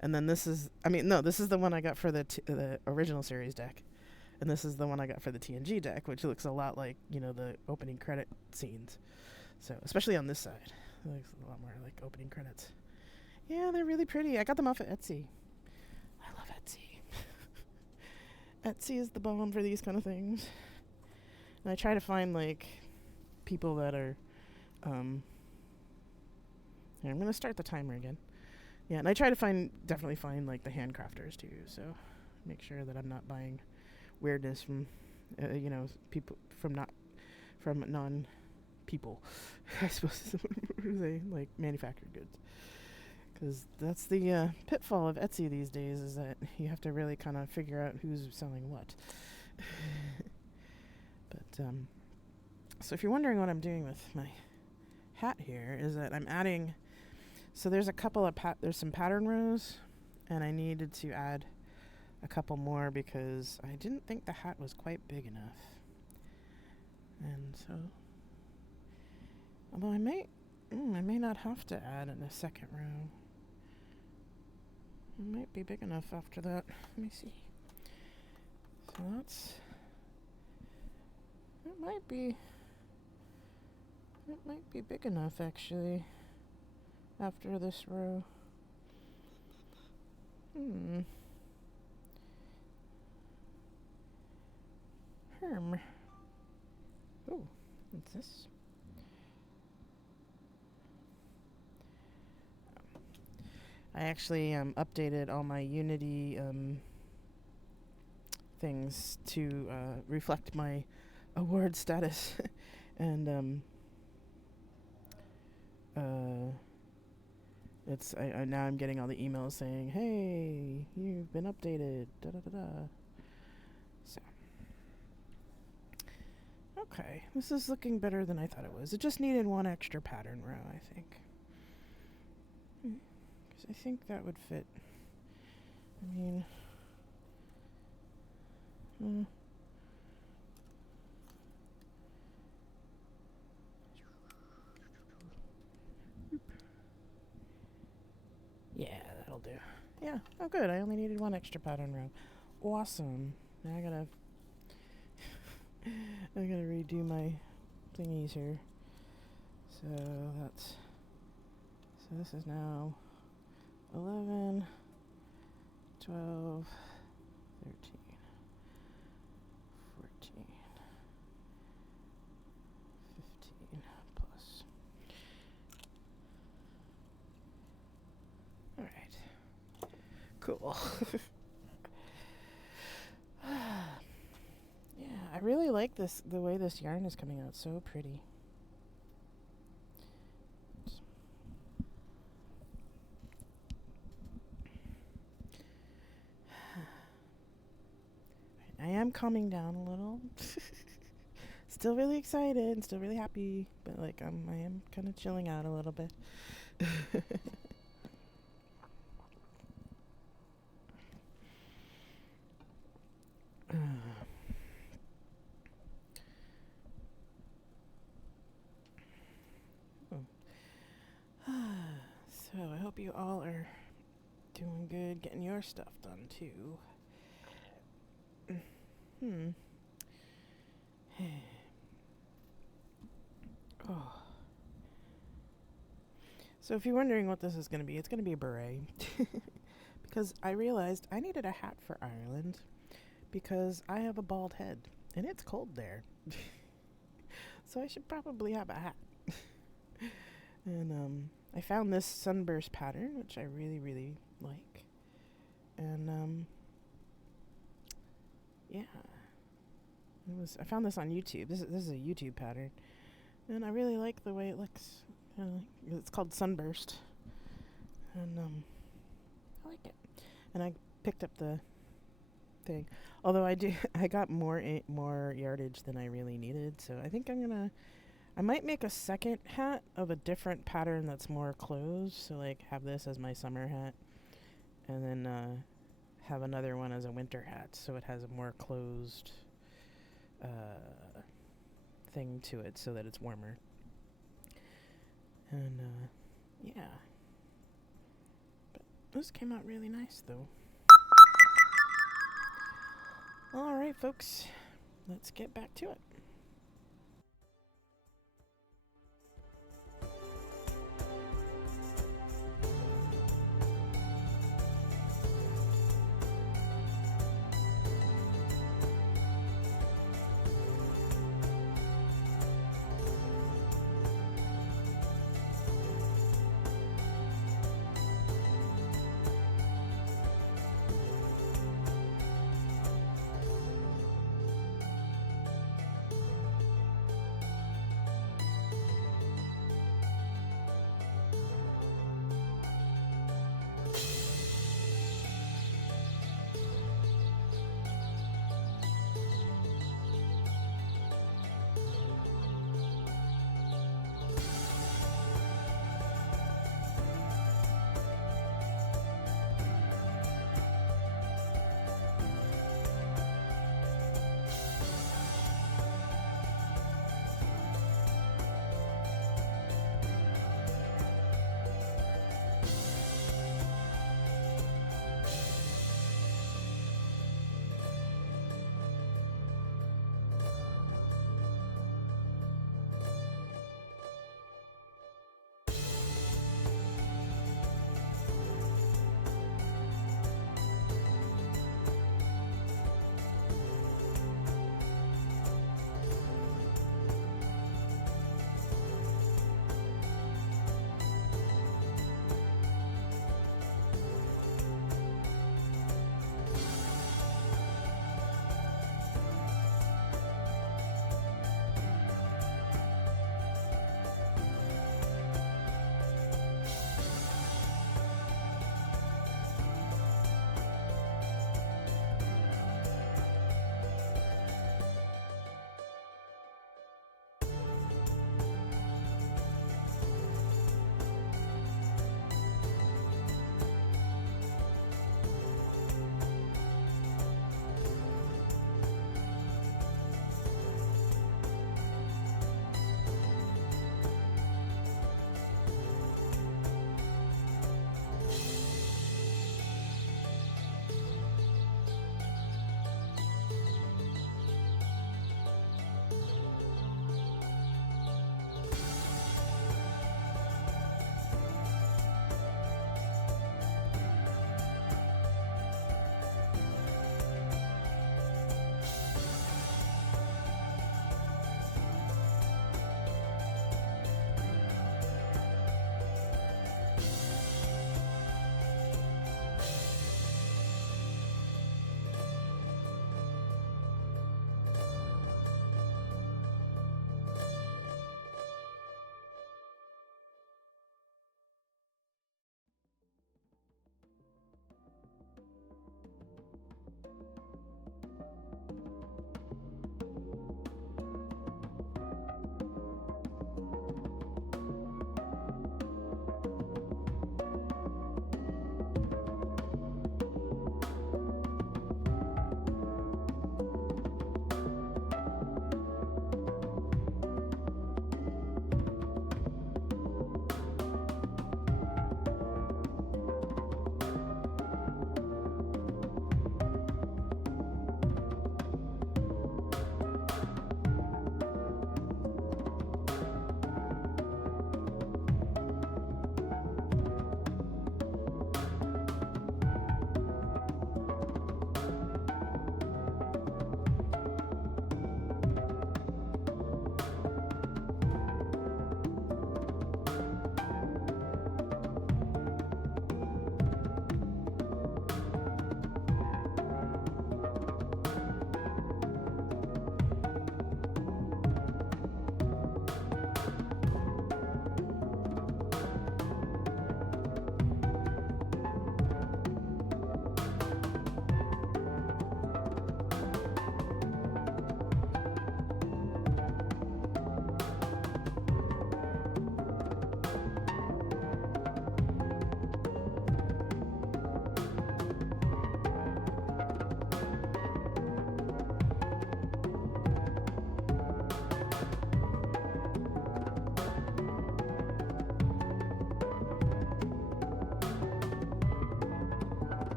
and then this is this is the one I got for the original series deck. And this is the one I got for the TNG deck, which looks a lot like, the opening credit scenes. So, especially on this side. It looks a lot more like opening credits. Yeah, they're really pretty. I got them off of Etsy. I love Etsy. Etsy is the bomb for these kind of things. And I try to find, people that are, here, I'm going to start the timer again. Yeah, and I try to definitely find, the handcrafters, too. So, make sure that I'm not buying weirdness from, people from non-people, I suppose, they manufactured goods. Because that's the pitfall of Etsy these days, is that you have to really kind of figure out who's selling what. But, so if you're wondering what I'm doing with my hat here, is that I'm adding, so there's a couple of, there's some pattern rows, and I needed to add a couple more because I didn't think the hat was quite big enough. And so, although I may not have to add in a second row. It might be big enough after that. Let me see. So it might be big enough actually after this row. Oh, what's this? I actually updated all my Unity things to reflect my award status, and it's now I'm getting all the emails saying, "Hey, you've been updated." Da da da da. So, okay, this is looking better than I thought it was. It just needed one extra pattern row, I think. I think that would fit. I mean, yeah, that'll do. Yeah, oh good, I only needed one extra pattern row. Awesome. Now I gotta redo my thingies here. So this is now 11, 12, 13, 14, 15 plus. All right. Cool. Yeah, I really like the way this yarn is coming out. So pretty. I am calming down a little. Still really excited and still really happy, but I am kind of chilling out a little bit. So I hope you all are doing good, getting your stuff done too. Oh. So if you're wondering what this is going to be, it's going to be a beret. Because I realized I needed a hat for Ireland because I have a bald head and it's cold there. So I should probably have a hat. And I found this sunburst pattern, which I really, really like. And yeah. I found this on YouTube. This is a YouTube pattern. And I really like the way it looks. It's called Sunburst. And I like it. And I picked up the thing. Although I got more yardage than I really needed. So I think I might make a second hat of a different pattern that's more closed. So have this as my summer hat. And then have another one as a winter hat. So it has a more closed thing to it so that it's warmer. And yeah. But this came out really nice though. All right, folks, let's get back to it.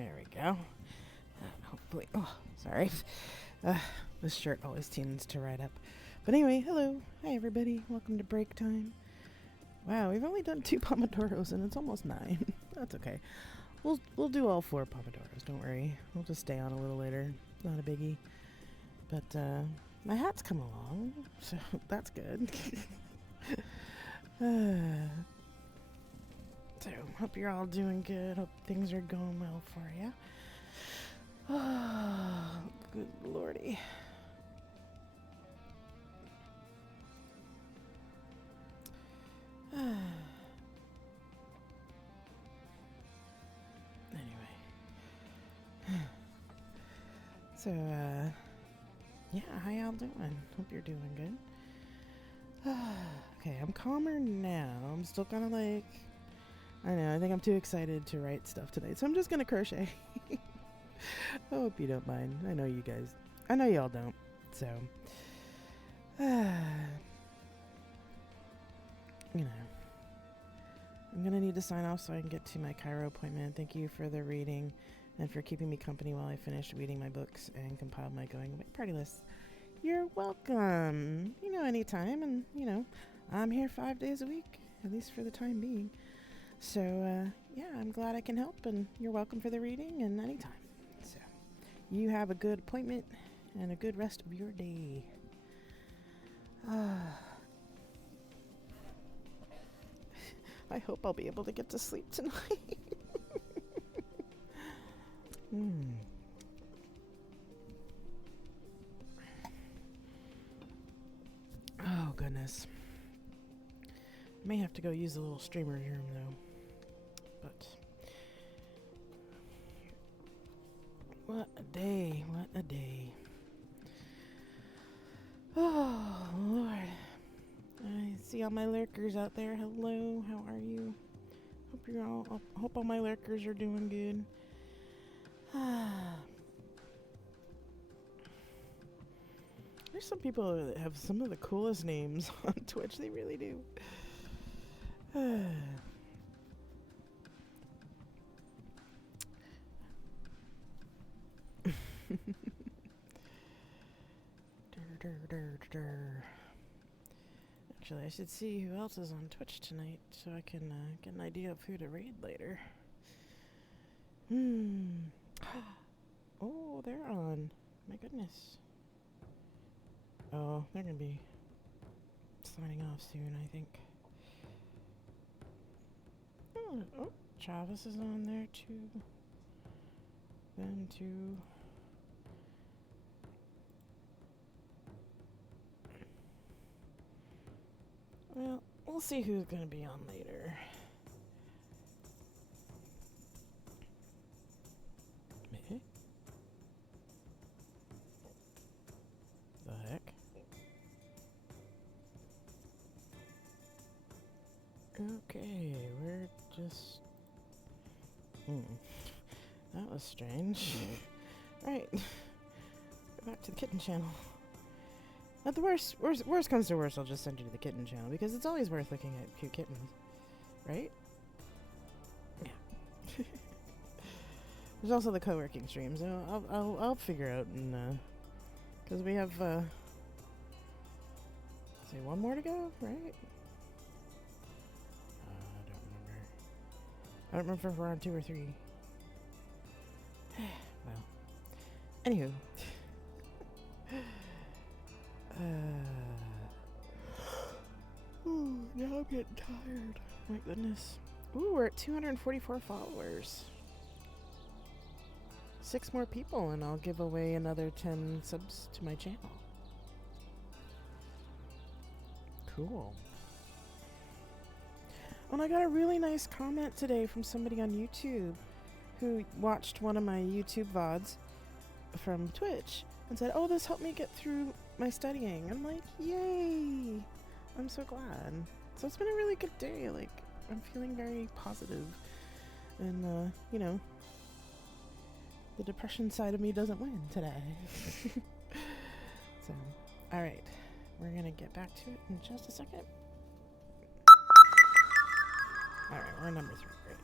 There we go. Hopefully. Oh, sorry. This shirt always tends to ride up. But anyway, hello. Hi, everybody. Welcome to break time. Wow, we've only done 2 Pomodoros and it's almost 9. That's okay. We'll do all 4 Pomodoros. Don't worry. We'll just stay on a little later. Not a biggie. But my hat's come along, so that's good. So, hope you're all doing good. Hope things are going well for you. Oh, good lordy. Anyway. So, yeah, how y'all doing? Hope you're doing good. Okay, I'm calmer now. I'm still kind of like, I don't know, I think I'm too excited to write stuff tonight, so I'm just gonna crochet. I hope you don't mind. I know you guys, I know y'all don't, so, you know, I'm gonna need to sign off so I can get to my Cairo appointment. Thank you for the reading and for keeping me company while I finished reading my books and compiled my going away party list. You're welcome. You know, anytime, and, you know, I'm here 5 days a week, at least for the time being. So, yeah, I'm glad I can help, and you're welcome for the reading, and anytime. So, you have a good appointment and a good rest of your day. I hope I'll be able to get to sleep tonight. Oh, goodness. May have to go use the little streamer room, though. But what a day, what a day. Oh, Lord. I see all my lurkers out there. Hello, how are you? Hope all my lurkers are doing good. There's some people that have some of the coolest names on Twitch. They really do. Actually, I should see who else is on Twitch tonight so I can get an idea of who to raid later. Oh, they're on. My goodness. Oh, they're gonna be signing off soon, I think. Oh, Travis is on there too. Then too. Well, we'll see who's gonna be on later. Me? The heck? Okay, we're just... That was strange. Right. Go back to the kitten channel. At the worst comes to worst, I'll just send you to the kitten channel, because it's always worth looking at cute kittens. Right? Yeah. There's also the co-working streams. I'll figure out, and because we have say 1 more to go, right? I don't remember if we're on 2 or 3. Well, anywho. Ooh, now I'm getting tired. My goodness. Ooh, we're at 244 followers. 6 more people, and I'll give away another 10 subs to my channel. Cool. And I got a really nice comment today from somebody on YouTube who watched one of my YouTube VODs from Twitch and said, "Oh, this helped me get through my studying." I'm like, yay! I'm so glad. So it's been a really good day. Like, I'm feeling very positive. And, you know, the depression side of me doesn't win today. So, alright. We're gonna get back to it in just a second. Alright, we're number 3, right?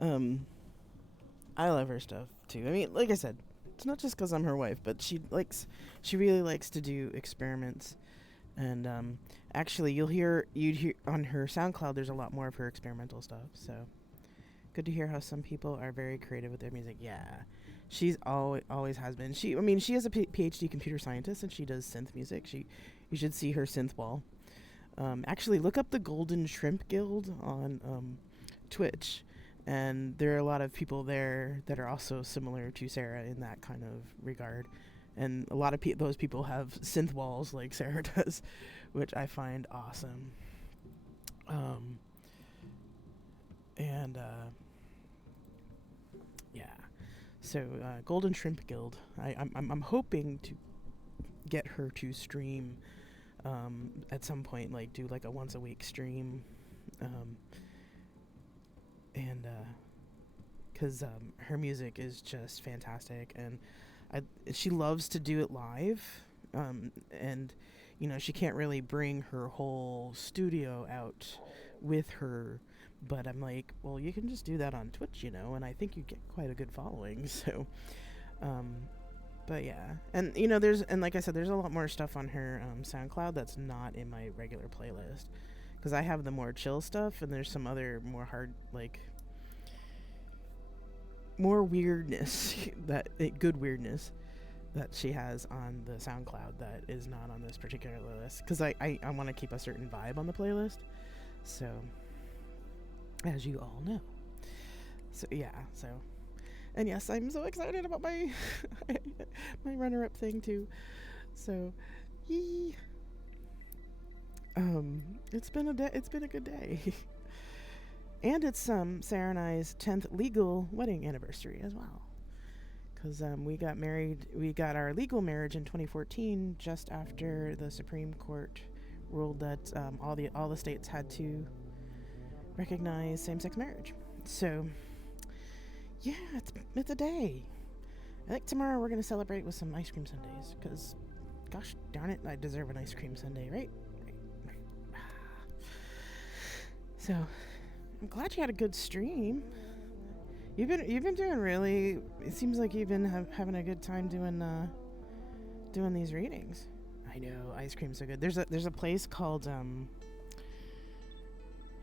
um, I love her stuff too. I mean, like I said, it's not just because I'm her wife, but she really likes to do experiments. And actually, you'd hear on her SoundCloud. There's a lot more of her experimental stuff. So good to hear how some people are very creative with their music. Yeah, she's always has been. I mean, she has a PhD computer scientist, and she does synth music. You should see her synth wall. Actually, look up the Golden Shrimp Guild on Twitch, and there are a lot of people there that are also similar to Sarah in that kind of regard. And a lot of those people have synth walls like Sarah does, which I find awesome. And yeah, so Golden Shrimp Guild. I'm hoping to get her to stream at some point, like do like a once a week stream, and because her music is just fantastic, and she loves to do it live, and she can't really bring her whole studio out with her, but I'm like, well, you can just do that on Twitch, and I think you get quite a good following. So but yeah, and like I said, there's a lot more stuff on her SoundCloud that's not in my regular playlist, because I have the more chill stuff, and there's some other more hard, like more weirdness good weirdness that she has on the SoundCloud that is not on this particular list, because I want to keep a certain vibe on the playlist, so as you all know. So yeah, and yes, I'm so excited about my my runner-up thing too. So yee. It's been a good day. And it's Sarah and I's 10th legal wedding anniversary as well. Because we got our legal marriage in 2014, just after the Supreme Court ruled that all the states had to recognize same-sex marriage. So, yeah, it's a day. I think tomorrow we're going to celebrate with some ice cream sundaes, because, gosh darn it, I deserve an ice cream sundae, right? So, I'm glad you had a good stream. You've been doing really. It seems like you've been having a good time doing these readings. I know, ice cream's so good. There's a place called I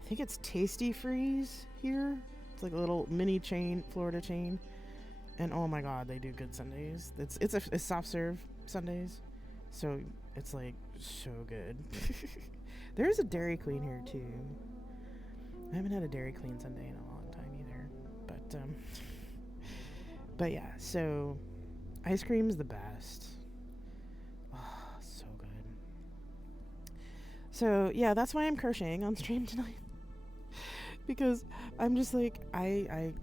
think it's Tasty Freeze here. It's like a little mini chain, Florida chain, and oh my God, they do good sundaes. It's soft serve sundaes, so it's like so good. There's a Dairy Queen here too. I haven't had a Dairy Queen sundae in a long time either, but yeah. So, ice cream's the best. Oh, so good. So yeah, that's why I'm crocheting on stream tonight, because I'm just like I'm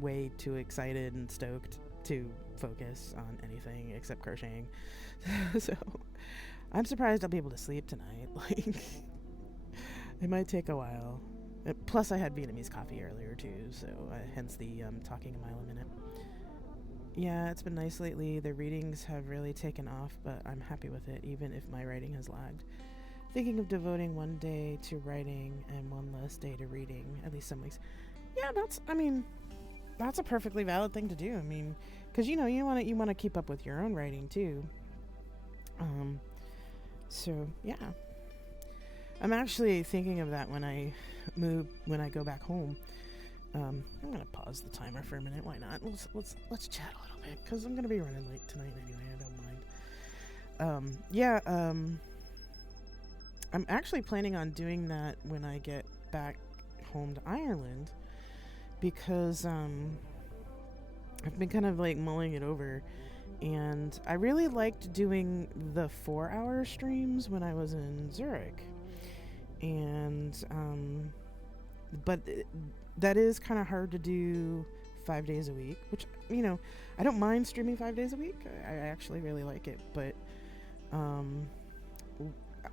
way too excited and stoked to focus on anything except crocheting. So I'm surprised I'll be able to sleep tonight. Like, it might take a while. Plus, I had Vietnamese coffee earlier too, so hence the talking a mile a minute. Yeah, it's been nice lately. The readings have really taken off, but I'm happy with it, even if my writing has lagged. Thinking of devoting one day to writing and one less day to reading, at least some weeks. Yeah, that's a perfectly valid thing to do. I mean, because you want to keep up with your own writing too. So yeah. I'm actually thinking of that when I go back home. I'm gonna pause the timer for a minute. Why not? Let's chat a little bit, because I'm gonna be running late tonight anyway. I don't mind. I'm actually planning on doing that when I get back home to Ireland, because I've been kind of like mulling it over, and I really liked doing the 4-hour streams when I was in Zurich. And but that is kind of hard to do 5 days a week, which I don't mind streaming 5 days a week. I actually really like it, but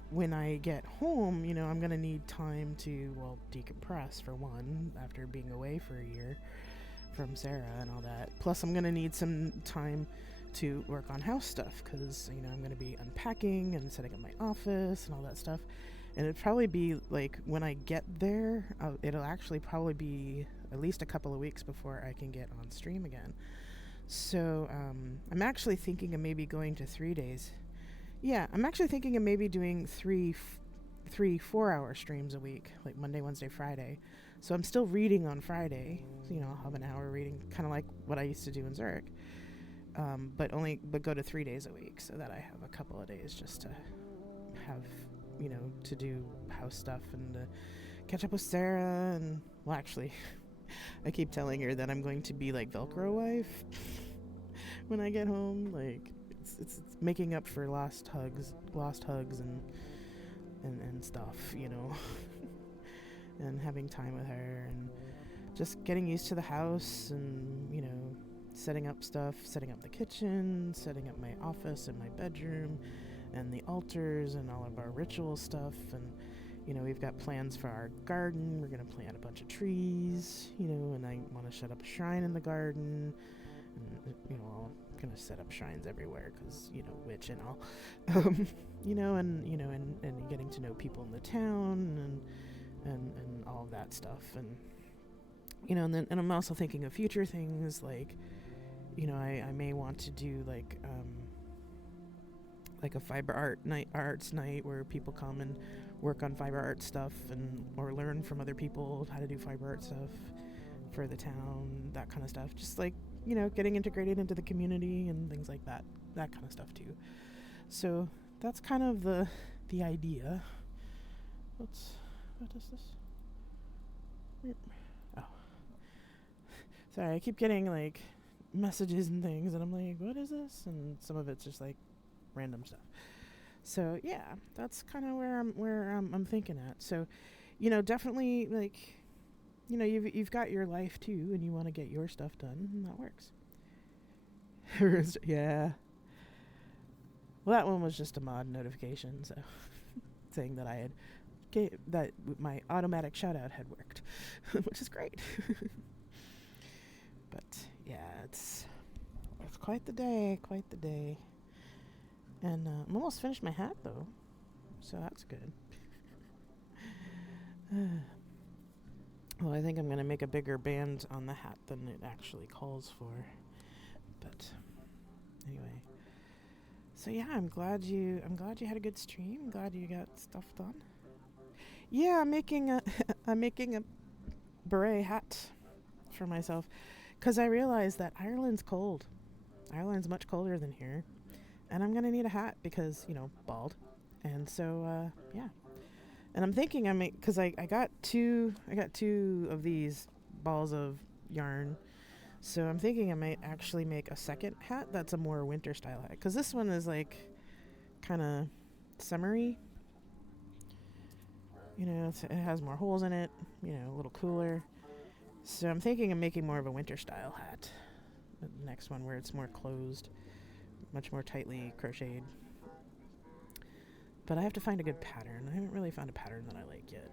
when I get home, I'm gonna need time to decompress, for one, after being away for a year from Sarah and all that. Plus, I'm gonna need some time to work on house stuff, because I'm gonna be unpacking and setting up my office and all that stuff. And it'd probably be like when I get there, it'll actually probably be at least a couple of weeks before I can get on stream again. So I'm actually thinking of maybe going to 3 days. Yeah, I'm actually thinking of maybe doing three 4-hour streams a week, like Monday, Wednesday, Friday. So I'm still reading on Friday. So, I'll have an hour reading, kind of like what I used to do in Zurich. But go to 3 days a week, so that I have a couple of days just to have, to do house stuff and catch up with Sarah. And well, actually, I keep telling her that I'm going to be like Velcro wife when I get home. Like it's making up for lost hugs and stuff, and having time with her and just getting used to the house and setting up stuff, setting up the kitchen, setting up my office and my bedroom and the altars and all of our ritual stuff. And we've got plans for our garden. We're going to plant a bunch of trees, and I want to set up a shrine in the garden. And, I'm going to set up shrines everywhere because, witch and all. And getting to know people in the town and all of that stuff. And, and I'm also thinking of future things like, I may want to do like a fiber arts night where people come and work on fiber art stuff or learn from other people how to do fiber art stuff for the town, that kind of stuff. Just like, getting integrated into the community and things like that kind of stuff too. So that's kind of the idea. What is this? Oh. Sorry, I keep getting like messages and things and I'm like, what is this? And some of it's just like random stuff. So yeah, that's kind of where I'm thinking at. So, definitely like, you've got your life too, and you want to get your stuff done, and that works. Yeah. Well, that one was just a mod notification, so saying that that my automatic shout out had worked, which is great. But yeah, it's quite the day, And I'm almost finished my hat though, so that's good. Well, I think I'm gonna make a bigger band on the hat than it actually calls for. But anyway, so yeah, I'm glad you had a good stream. I'm glad you got stuff done. Yeah, I'm making a beret hat for myself because I realized that Ireland's cold. Ireland's much colder than here, and I'm gonna need a hat because bald, and so yeah. And I'm thinking because I got two of these balls of yarn, so I'm thinking I might actually make a second hat that's a more winter style hat, because this one is like kind of summery. It has more holes in it, a little cooler. So I'm thinking of making more of a winter style hat. The next one where it's more closed, much more tightly crocheted. But I have to find a good pattern. I haven't really found a pattern that I like yet.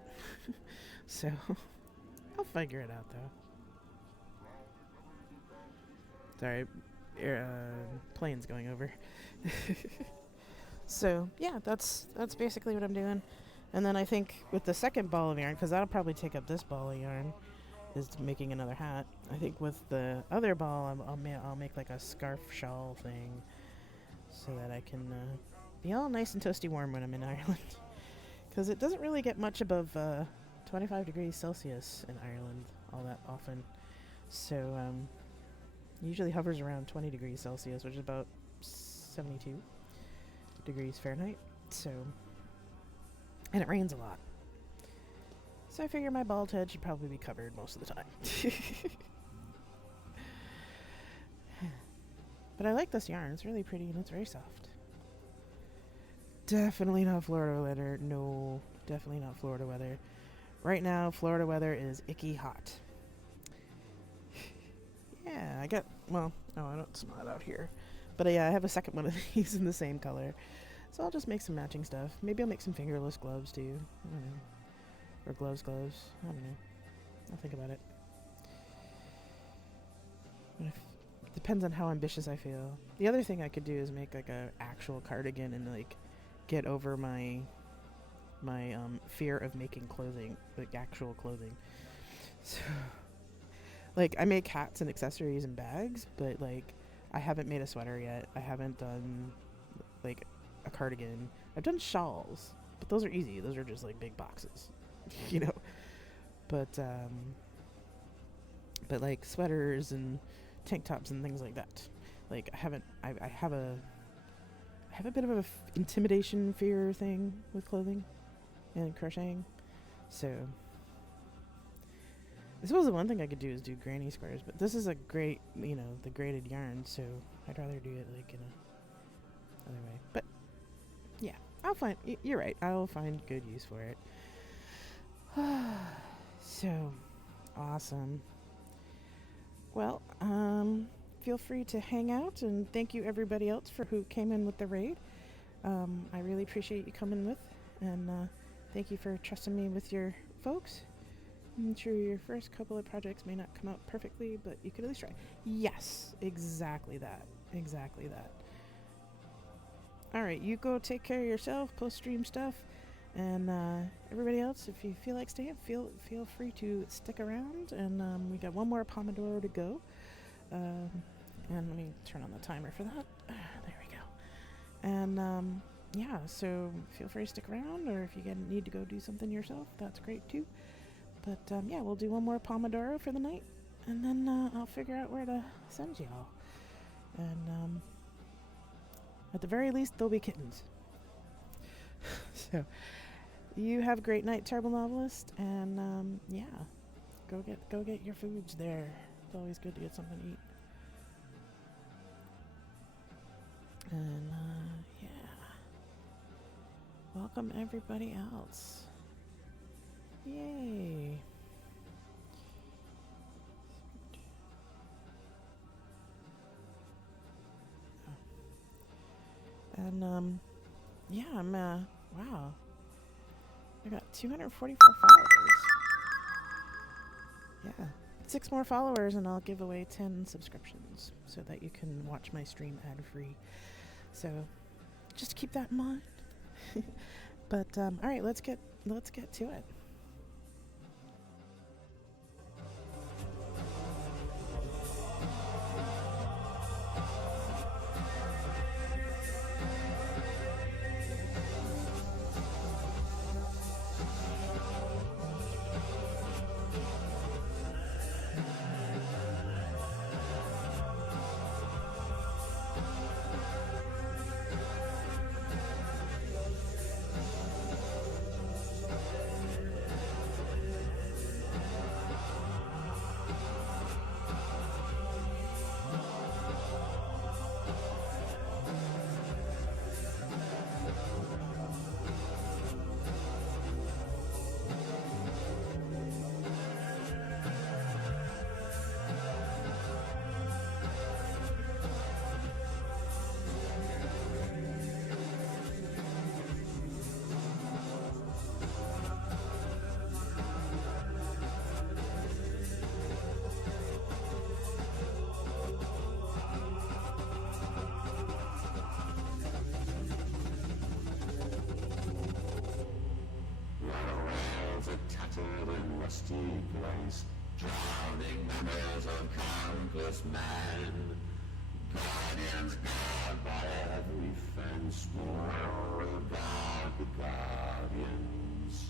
So I'll figure it out though. Sorry, plane's going over. So yeah, that's basically what I'm doing. And then I think with the second ball of yarn, because that'll probably take up this ball of yarn, is making another hat. I think with the other ball, I'll make like a scarf shawl thing, so that I can be all nice and toasty warm when I'm in Ireland. Because it doesn't really get much above 25 degrees Celsius in Ireland all that often. So usually hovers around 20 degrees Celsius, which is about 72 degrees Fahrenheit. So, and it rains a lot. So I figure my bald head should probably be covered most of the time. But I like this yarn. It's really pretty and it's very soft. Definitely not Florida weather. No, definitely not Florida weather. Right now, Florida weather is icky hot. Yeah, I don't smell it out here. But yeah, I have a second one of these in the same color. So I'll just make some matching stuff. Maybe I'll make some fingerless gloves too. I don't know. Or gloves. I don't know. I'll think about it. Depends on how ambitious I feel. The other thing I could do is make like a actual cardigan and like get over my my fear of making clothing, like actual clothing. So, like, I make hats and accessories and bags, but like, I haven't made a sweater yet. I haven't done like a cardigan. I've done shawls, but those are easy. Those are just like big boxes, you know. But like sweaters and tank tops and things like that. Like, I haven't. I have a bit of a intimidation fear thing with clothing and crocheting. So I suppose the one thing I could do is do granny squares, but this is a great, the braided yarn, so I'd rather do it like in a other way. But yeah, I'll find. You're right. I'll find good use for it. So awesome. Well, feel free to hang out, and thank you everybody else for who came in with the raid. I really appreciate you coming with, and thank you for trusting me with your folks. I'm sure your first couple of projects may not come out perfectly, but you could at least try. Yes, exactly that. Exactly that. All right, you go take care of yourself, post-stream stuff, and everybody else, if you feel like staying, feel free to stick around. And we got one more Pomodoro to go. And let me turn on the timer for that. There we go. And yeah, so feel free to stick around, or if you need to go do something yourself, that's great too. But yeah, we'll do one more Pomodoro for the night, and then I'll figure out where to send y'all. And at the very least, they'll be kittens. So you have a great night, Terrible Novelist, and yeah, go get your foods there. It's always good to get something to eat. And yeah, welcome everybody else. Yay. And yeah, I'm wow. I got 244 followers. Yeah. 6 more followers and I'll give away 10 subscriptions so that you can watch my stream ad-free. So just keep that in mind. But all right, let's get to it. In rusty place, drowning members of countless men, guardians guard by every fence, moral guard the guardians.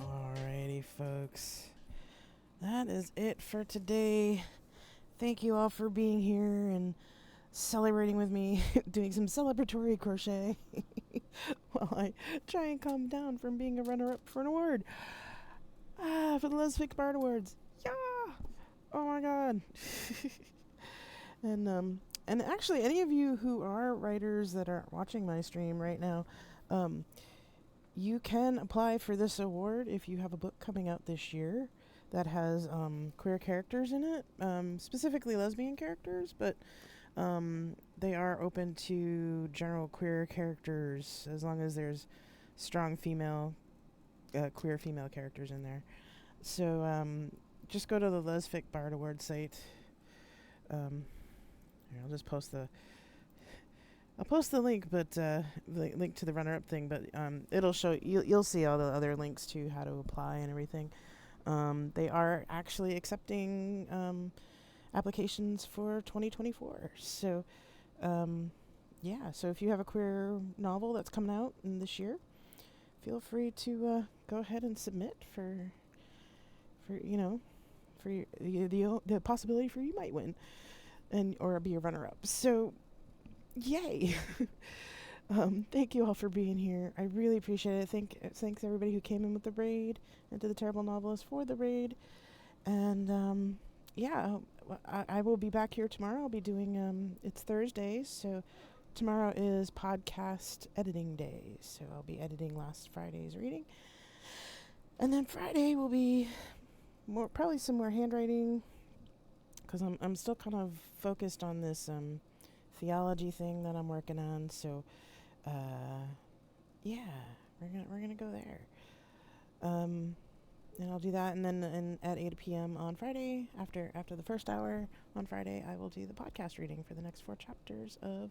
Alrighty, folks. That is it for today. Thank you all for being here and celebrating with me, doing some celebratory crochet while I try and calm down from being a runner-up for an award. For the Lesfic Bard Awards. Yeah! Oh my god. And actually, any of you who are writers that are watching my stream right now, you can apply for this award if you have a book coming out this year that has queer characters in it, specifically lesbian characters, but they are open to general queer characters as long as there's strong queer female characters in there. So just go to the Lesfic Bard Award site. Here, I'll post the link, but the link to the runner-up thing. But it'll show you'll see all the other links to how to apply and everything. They are actually accepting applications for 2024. So, yeah. So if you have a queer novel that's coming out in this year, feel free to go ahead and submit for the possibility for you might win or be a runner-up. So, yay! Thank you all for being here. I really appreciate it. Thanks everybody who came in with the raid, and to the Terrible Novelist for the raid. And yeah, I will be back here tomorrow. I'll be doing it's Thursday, so tomorrow is podcast editing day. So I'll be editing last Friday's reading, and then Friday will be probably some more handwriting, because I'm still kind of focused on this theology thing that I'm working on. So yeah, we're gonna go there. And I'll do that, and then at 8 p.m. on Friday, after the first hour on Friday, I will do the podcast reading for the next 4 chapters of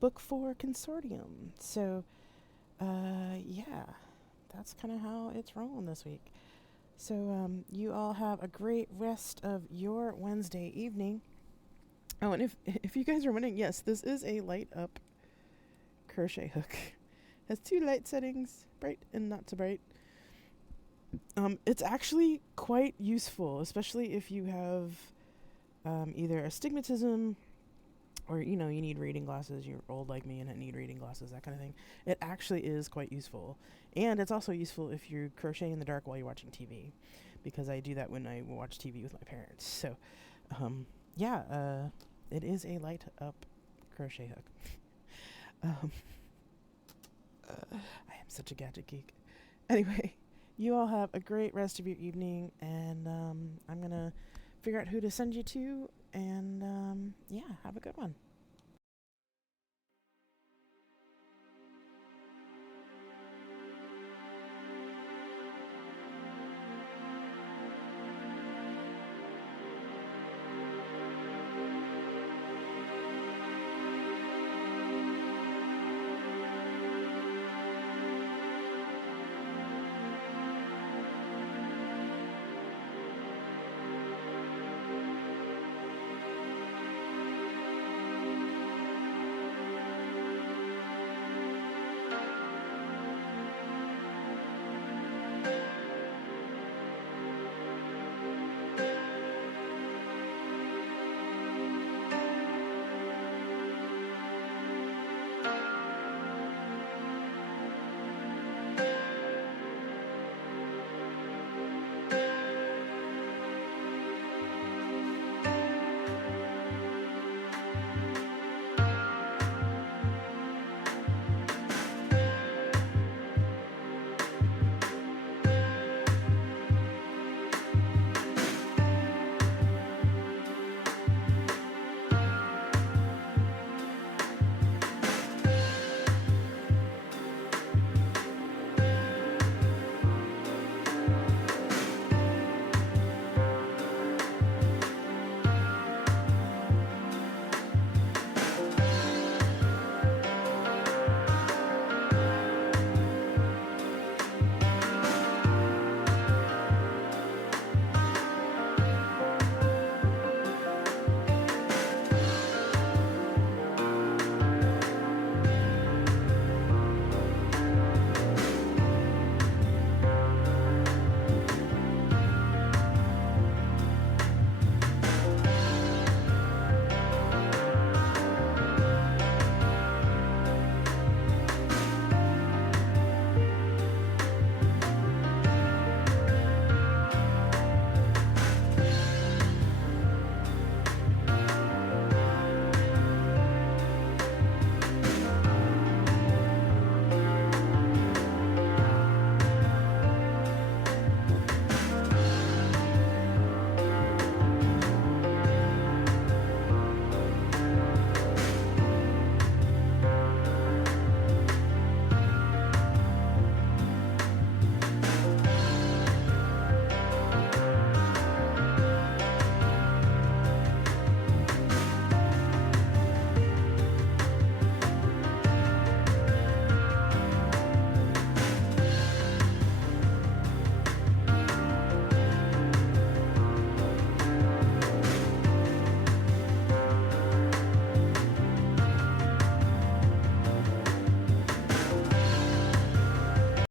Book 4 Consortium. So yeah, that's kind of how it's rolling this week. So you all have a great rest of your Wednesday evening. Oh, and if you guys are wondering, yes, this is a light up crochet hook. Has 2 light settings, bright and not so bright. It's actually quite useful, especially if you have either astigmatism or you need reading glasses, you're old like me and need reading glasses, that kind of thing. It actually is quite useful. And it's also useful if you crochet in the dark while you're watching TV, because I do that when I watch TV with my parents. So yeah, it is a light up crochet hook. I am such a gadget geek. Anyway, you all have a great rest of your evening, and I'm gonna figure out who to send you to, and yeah, have a good one.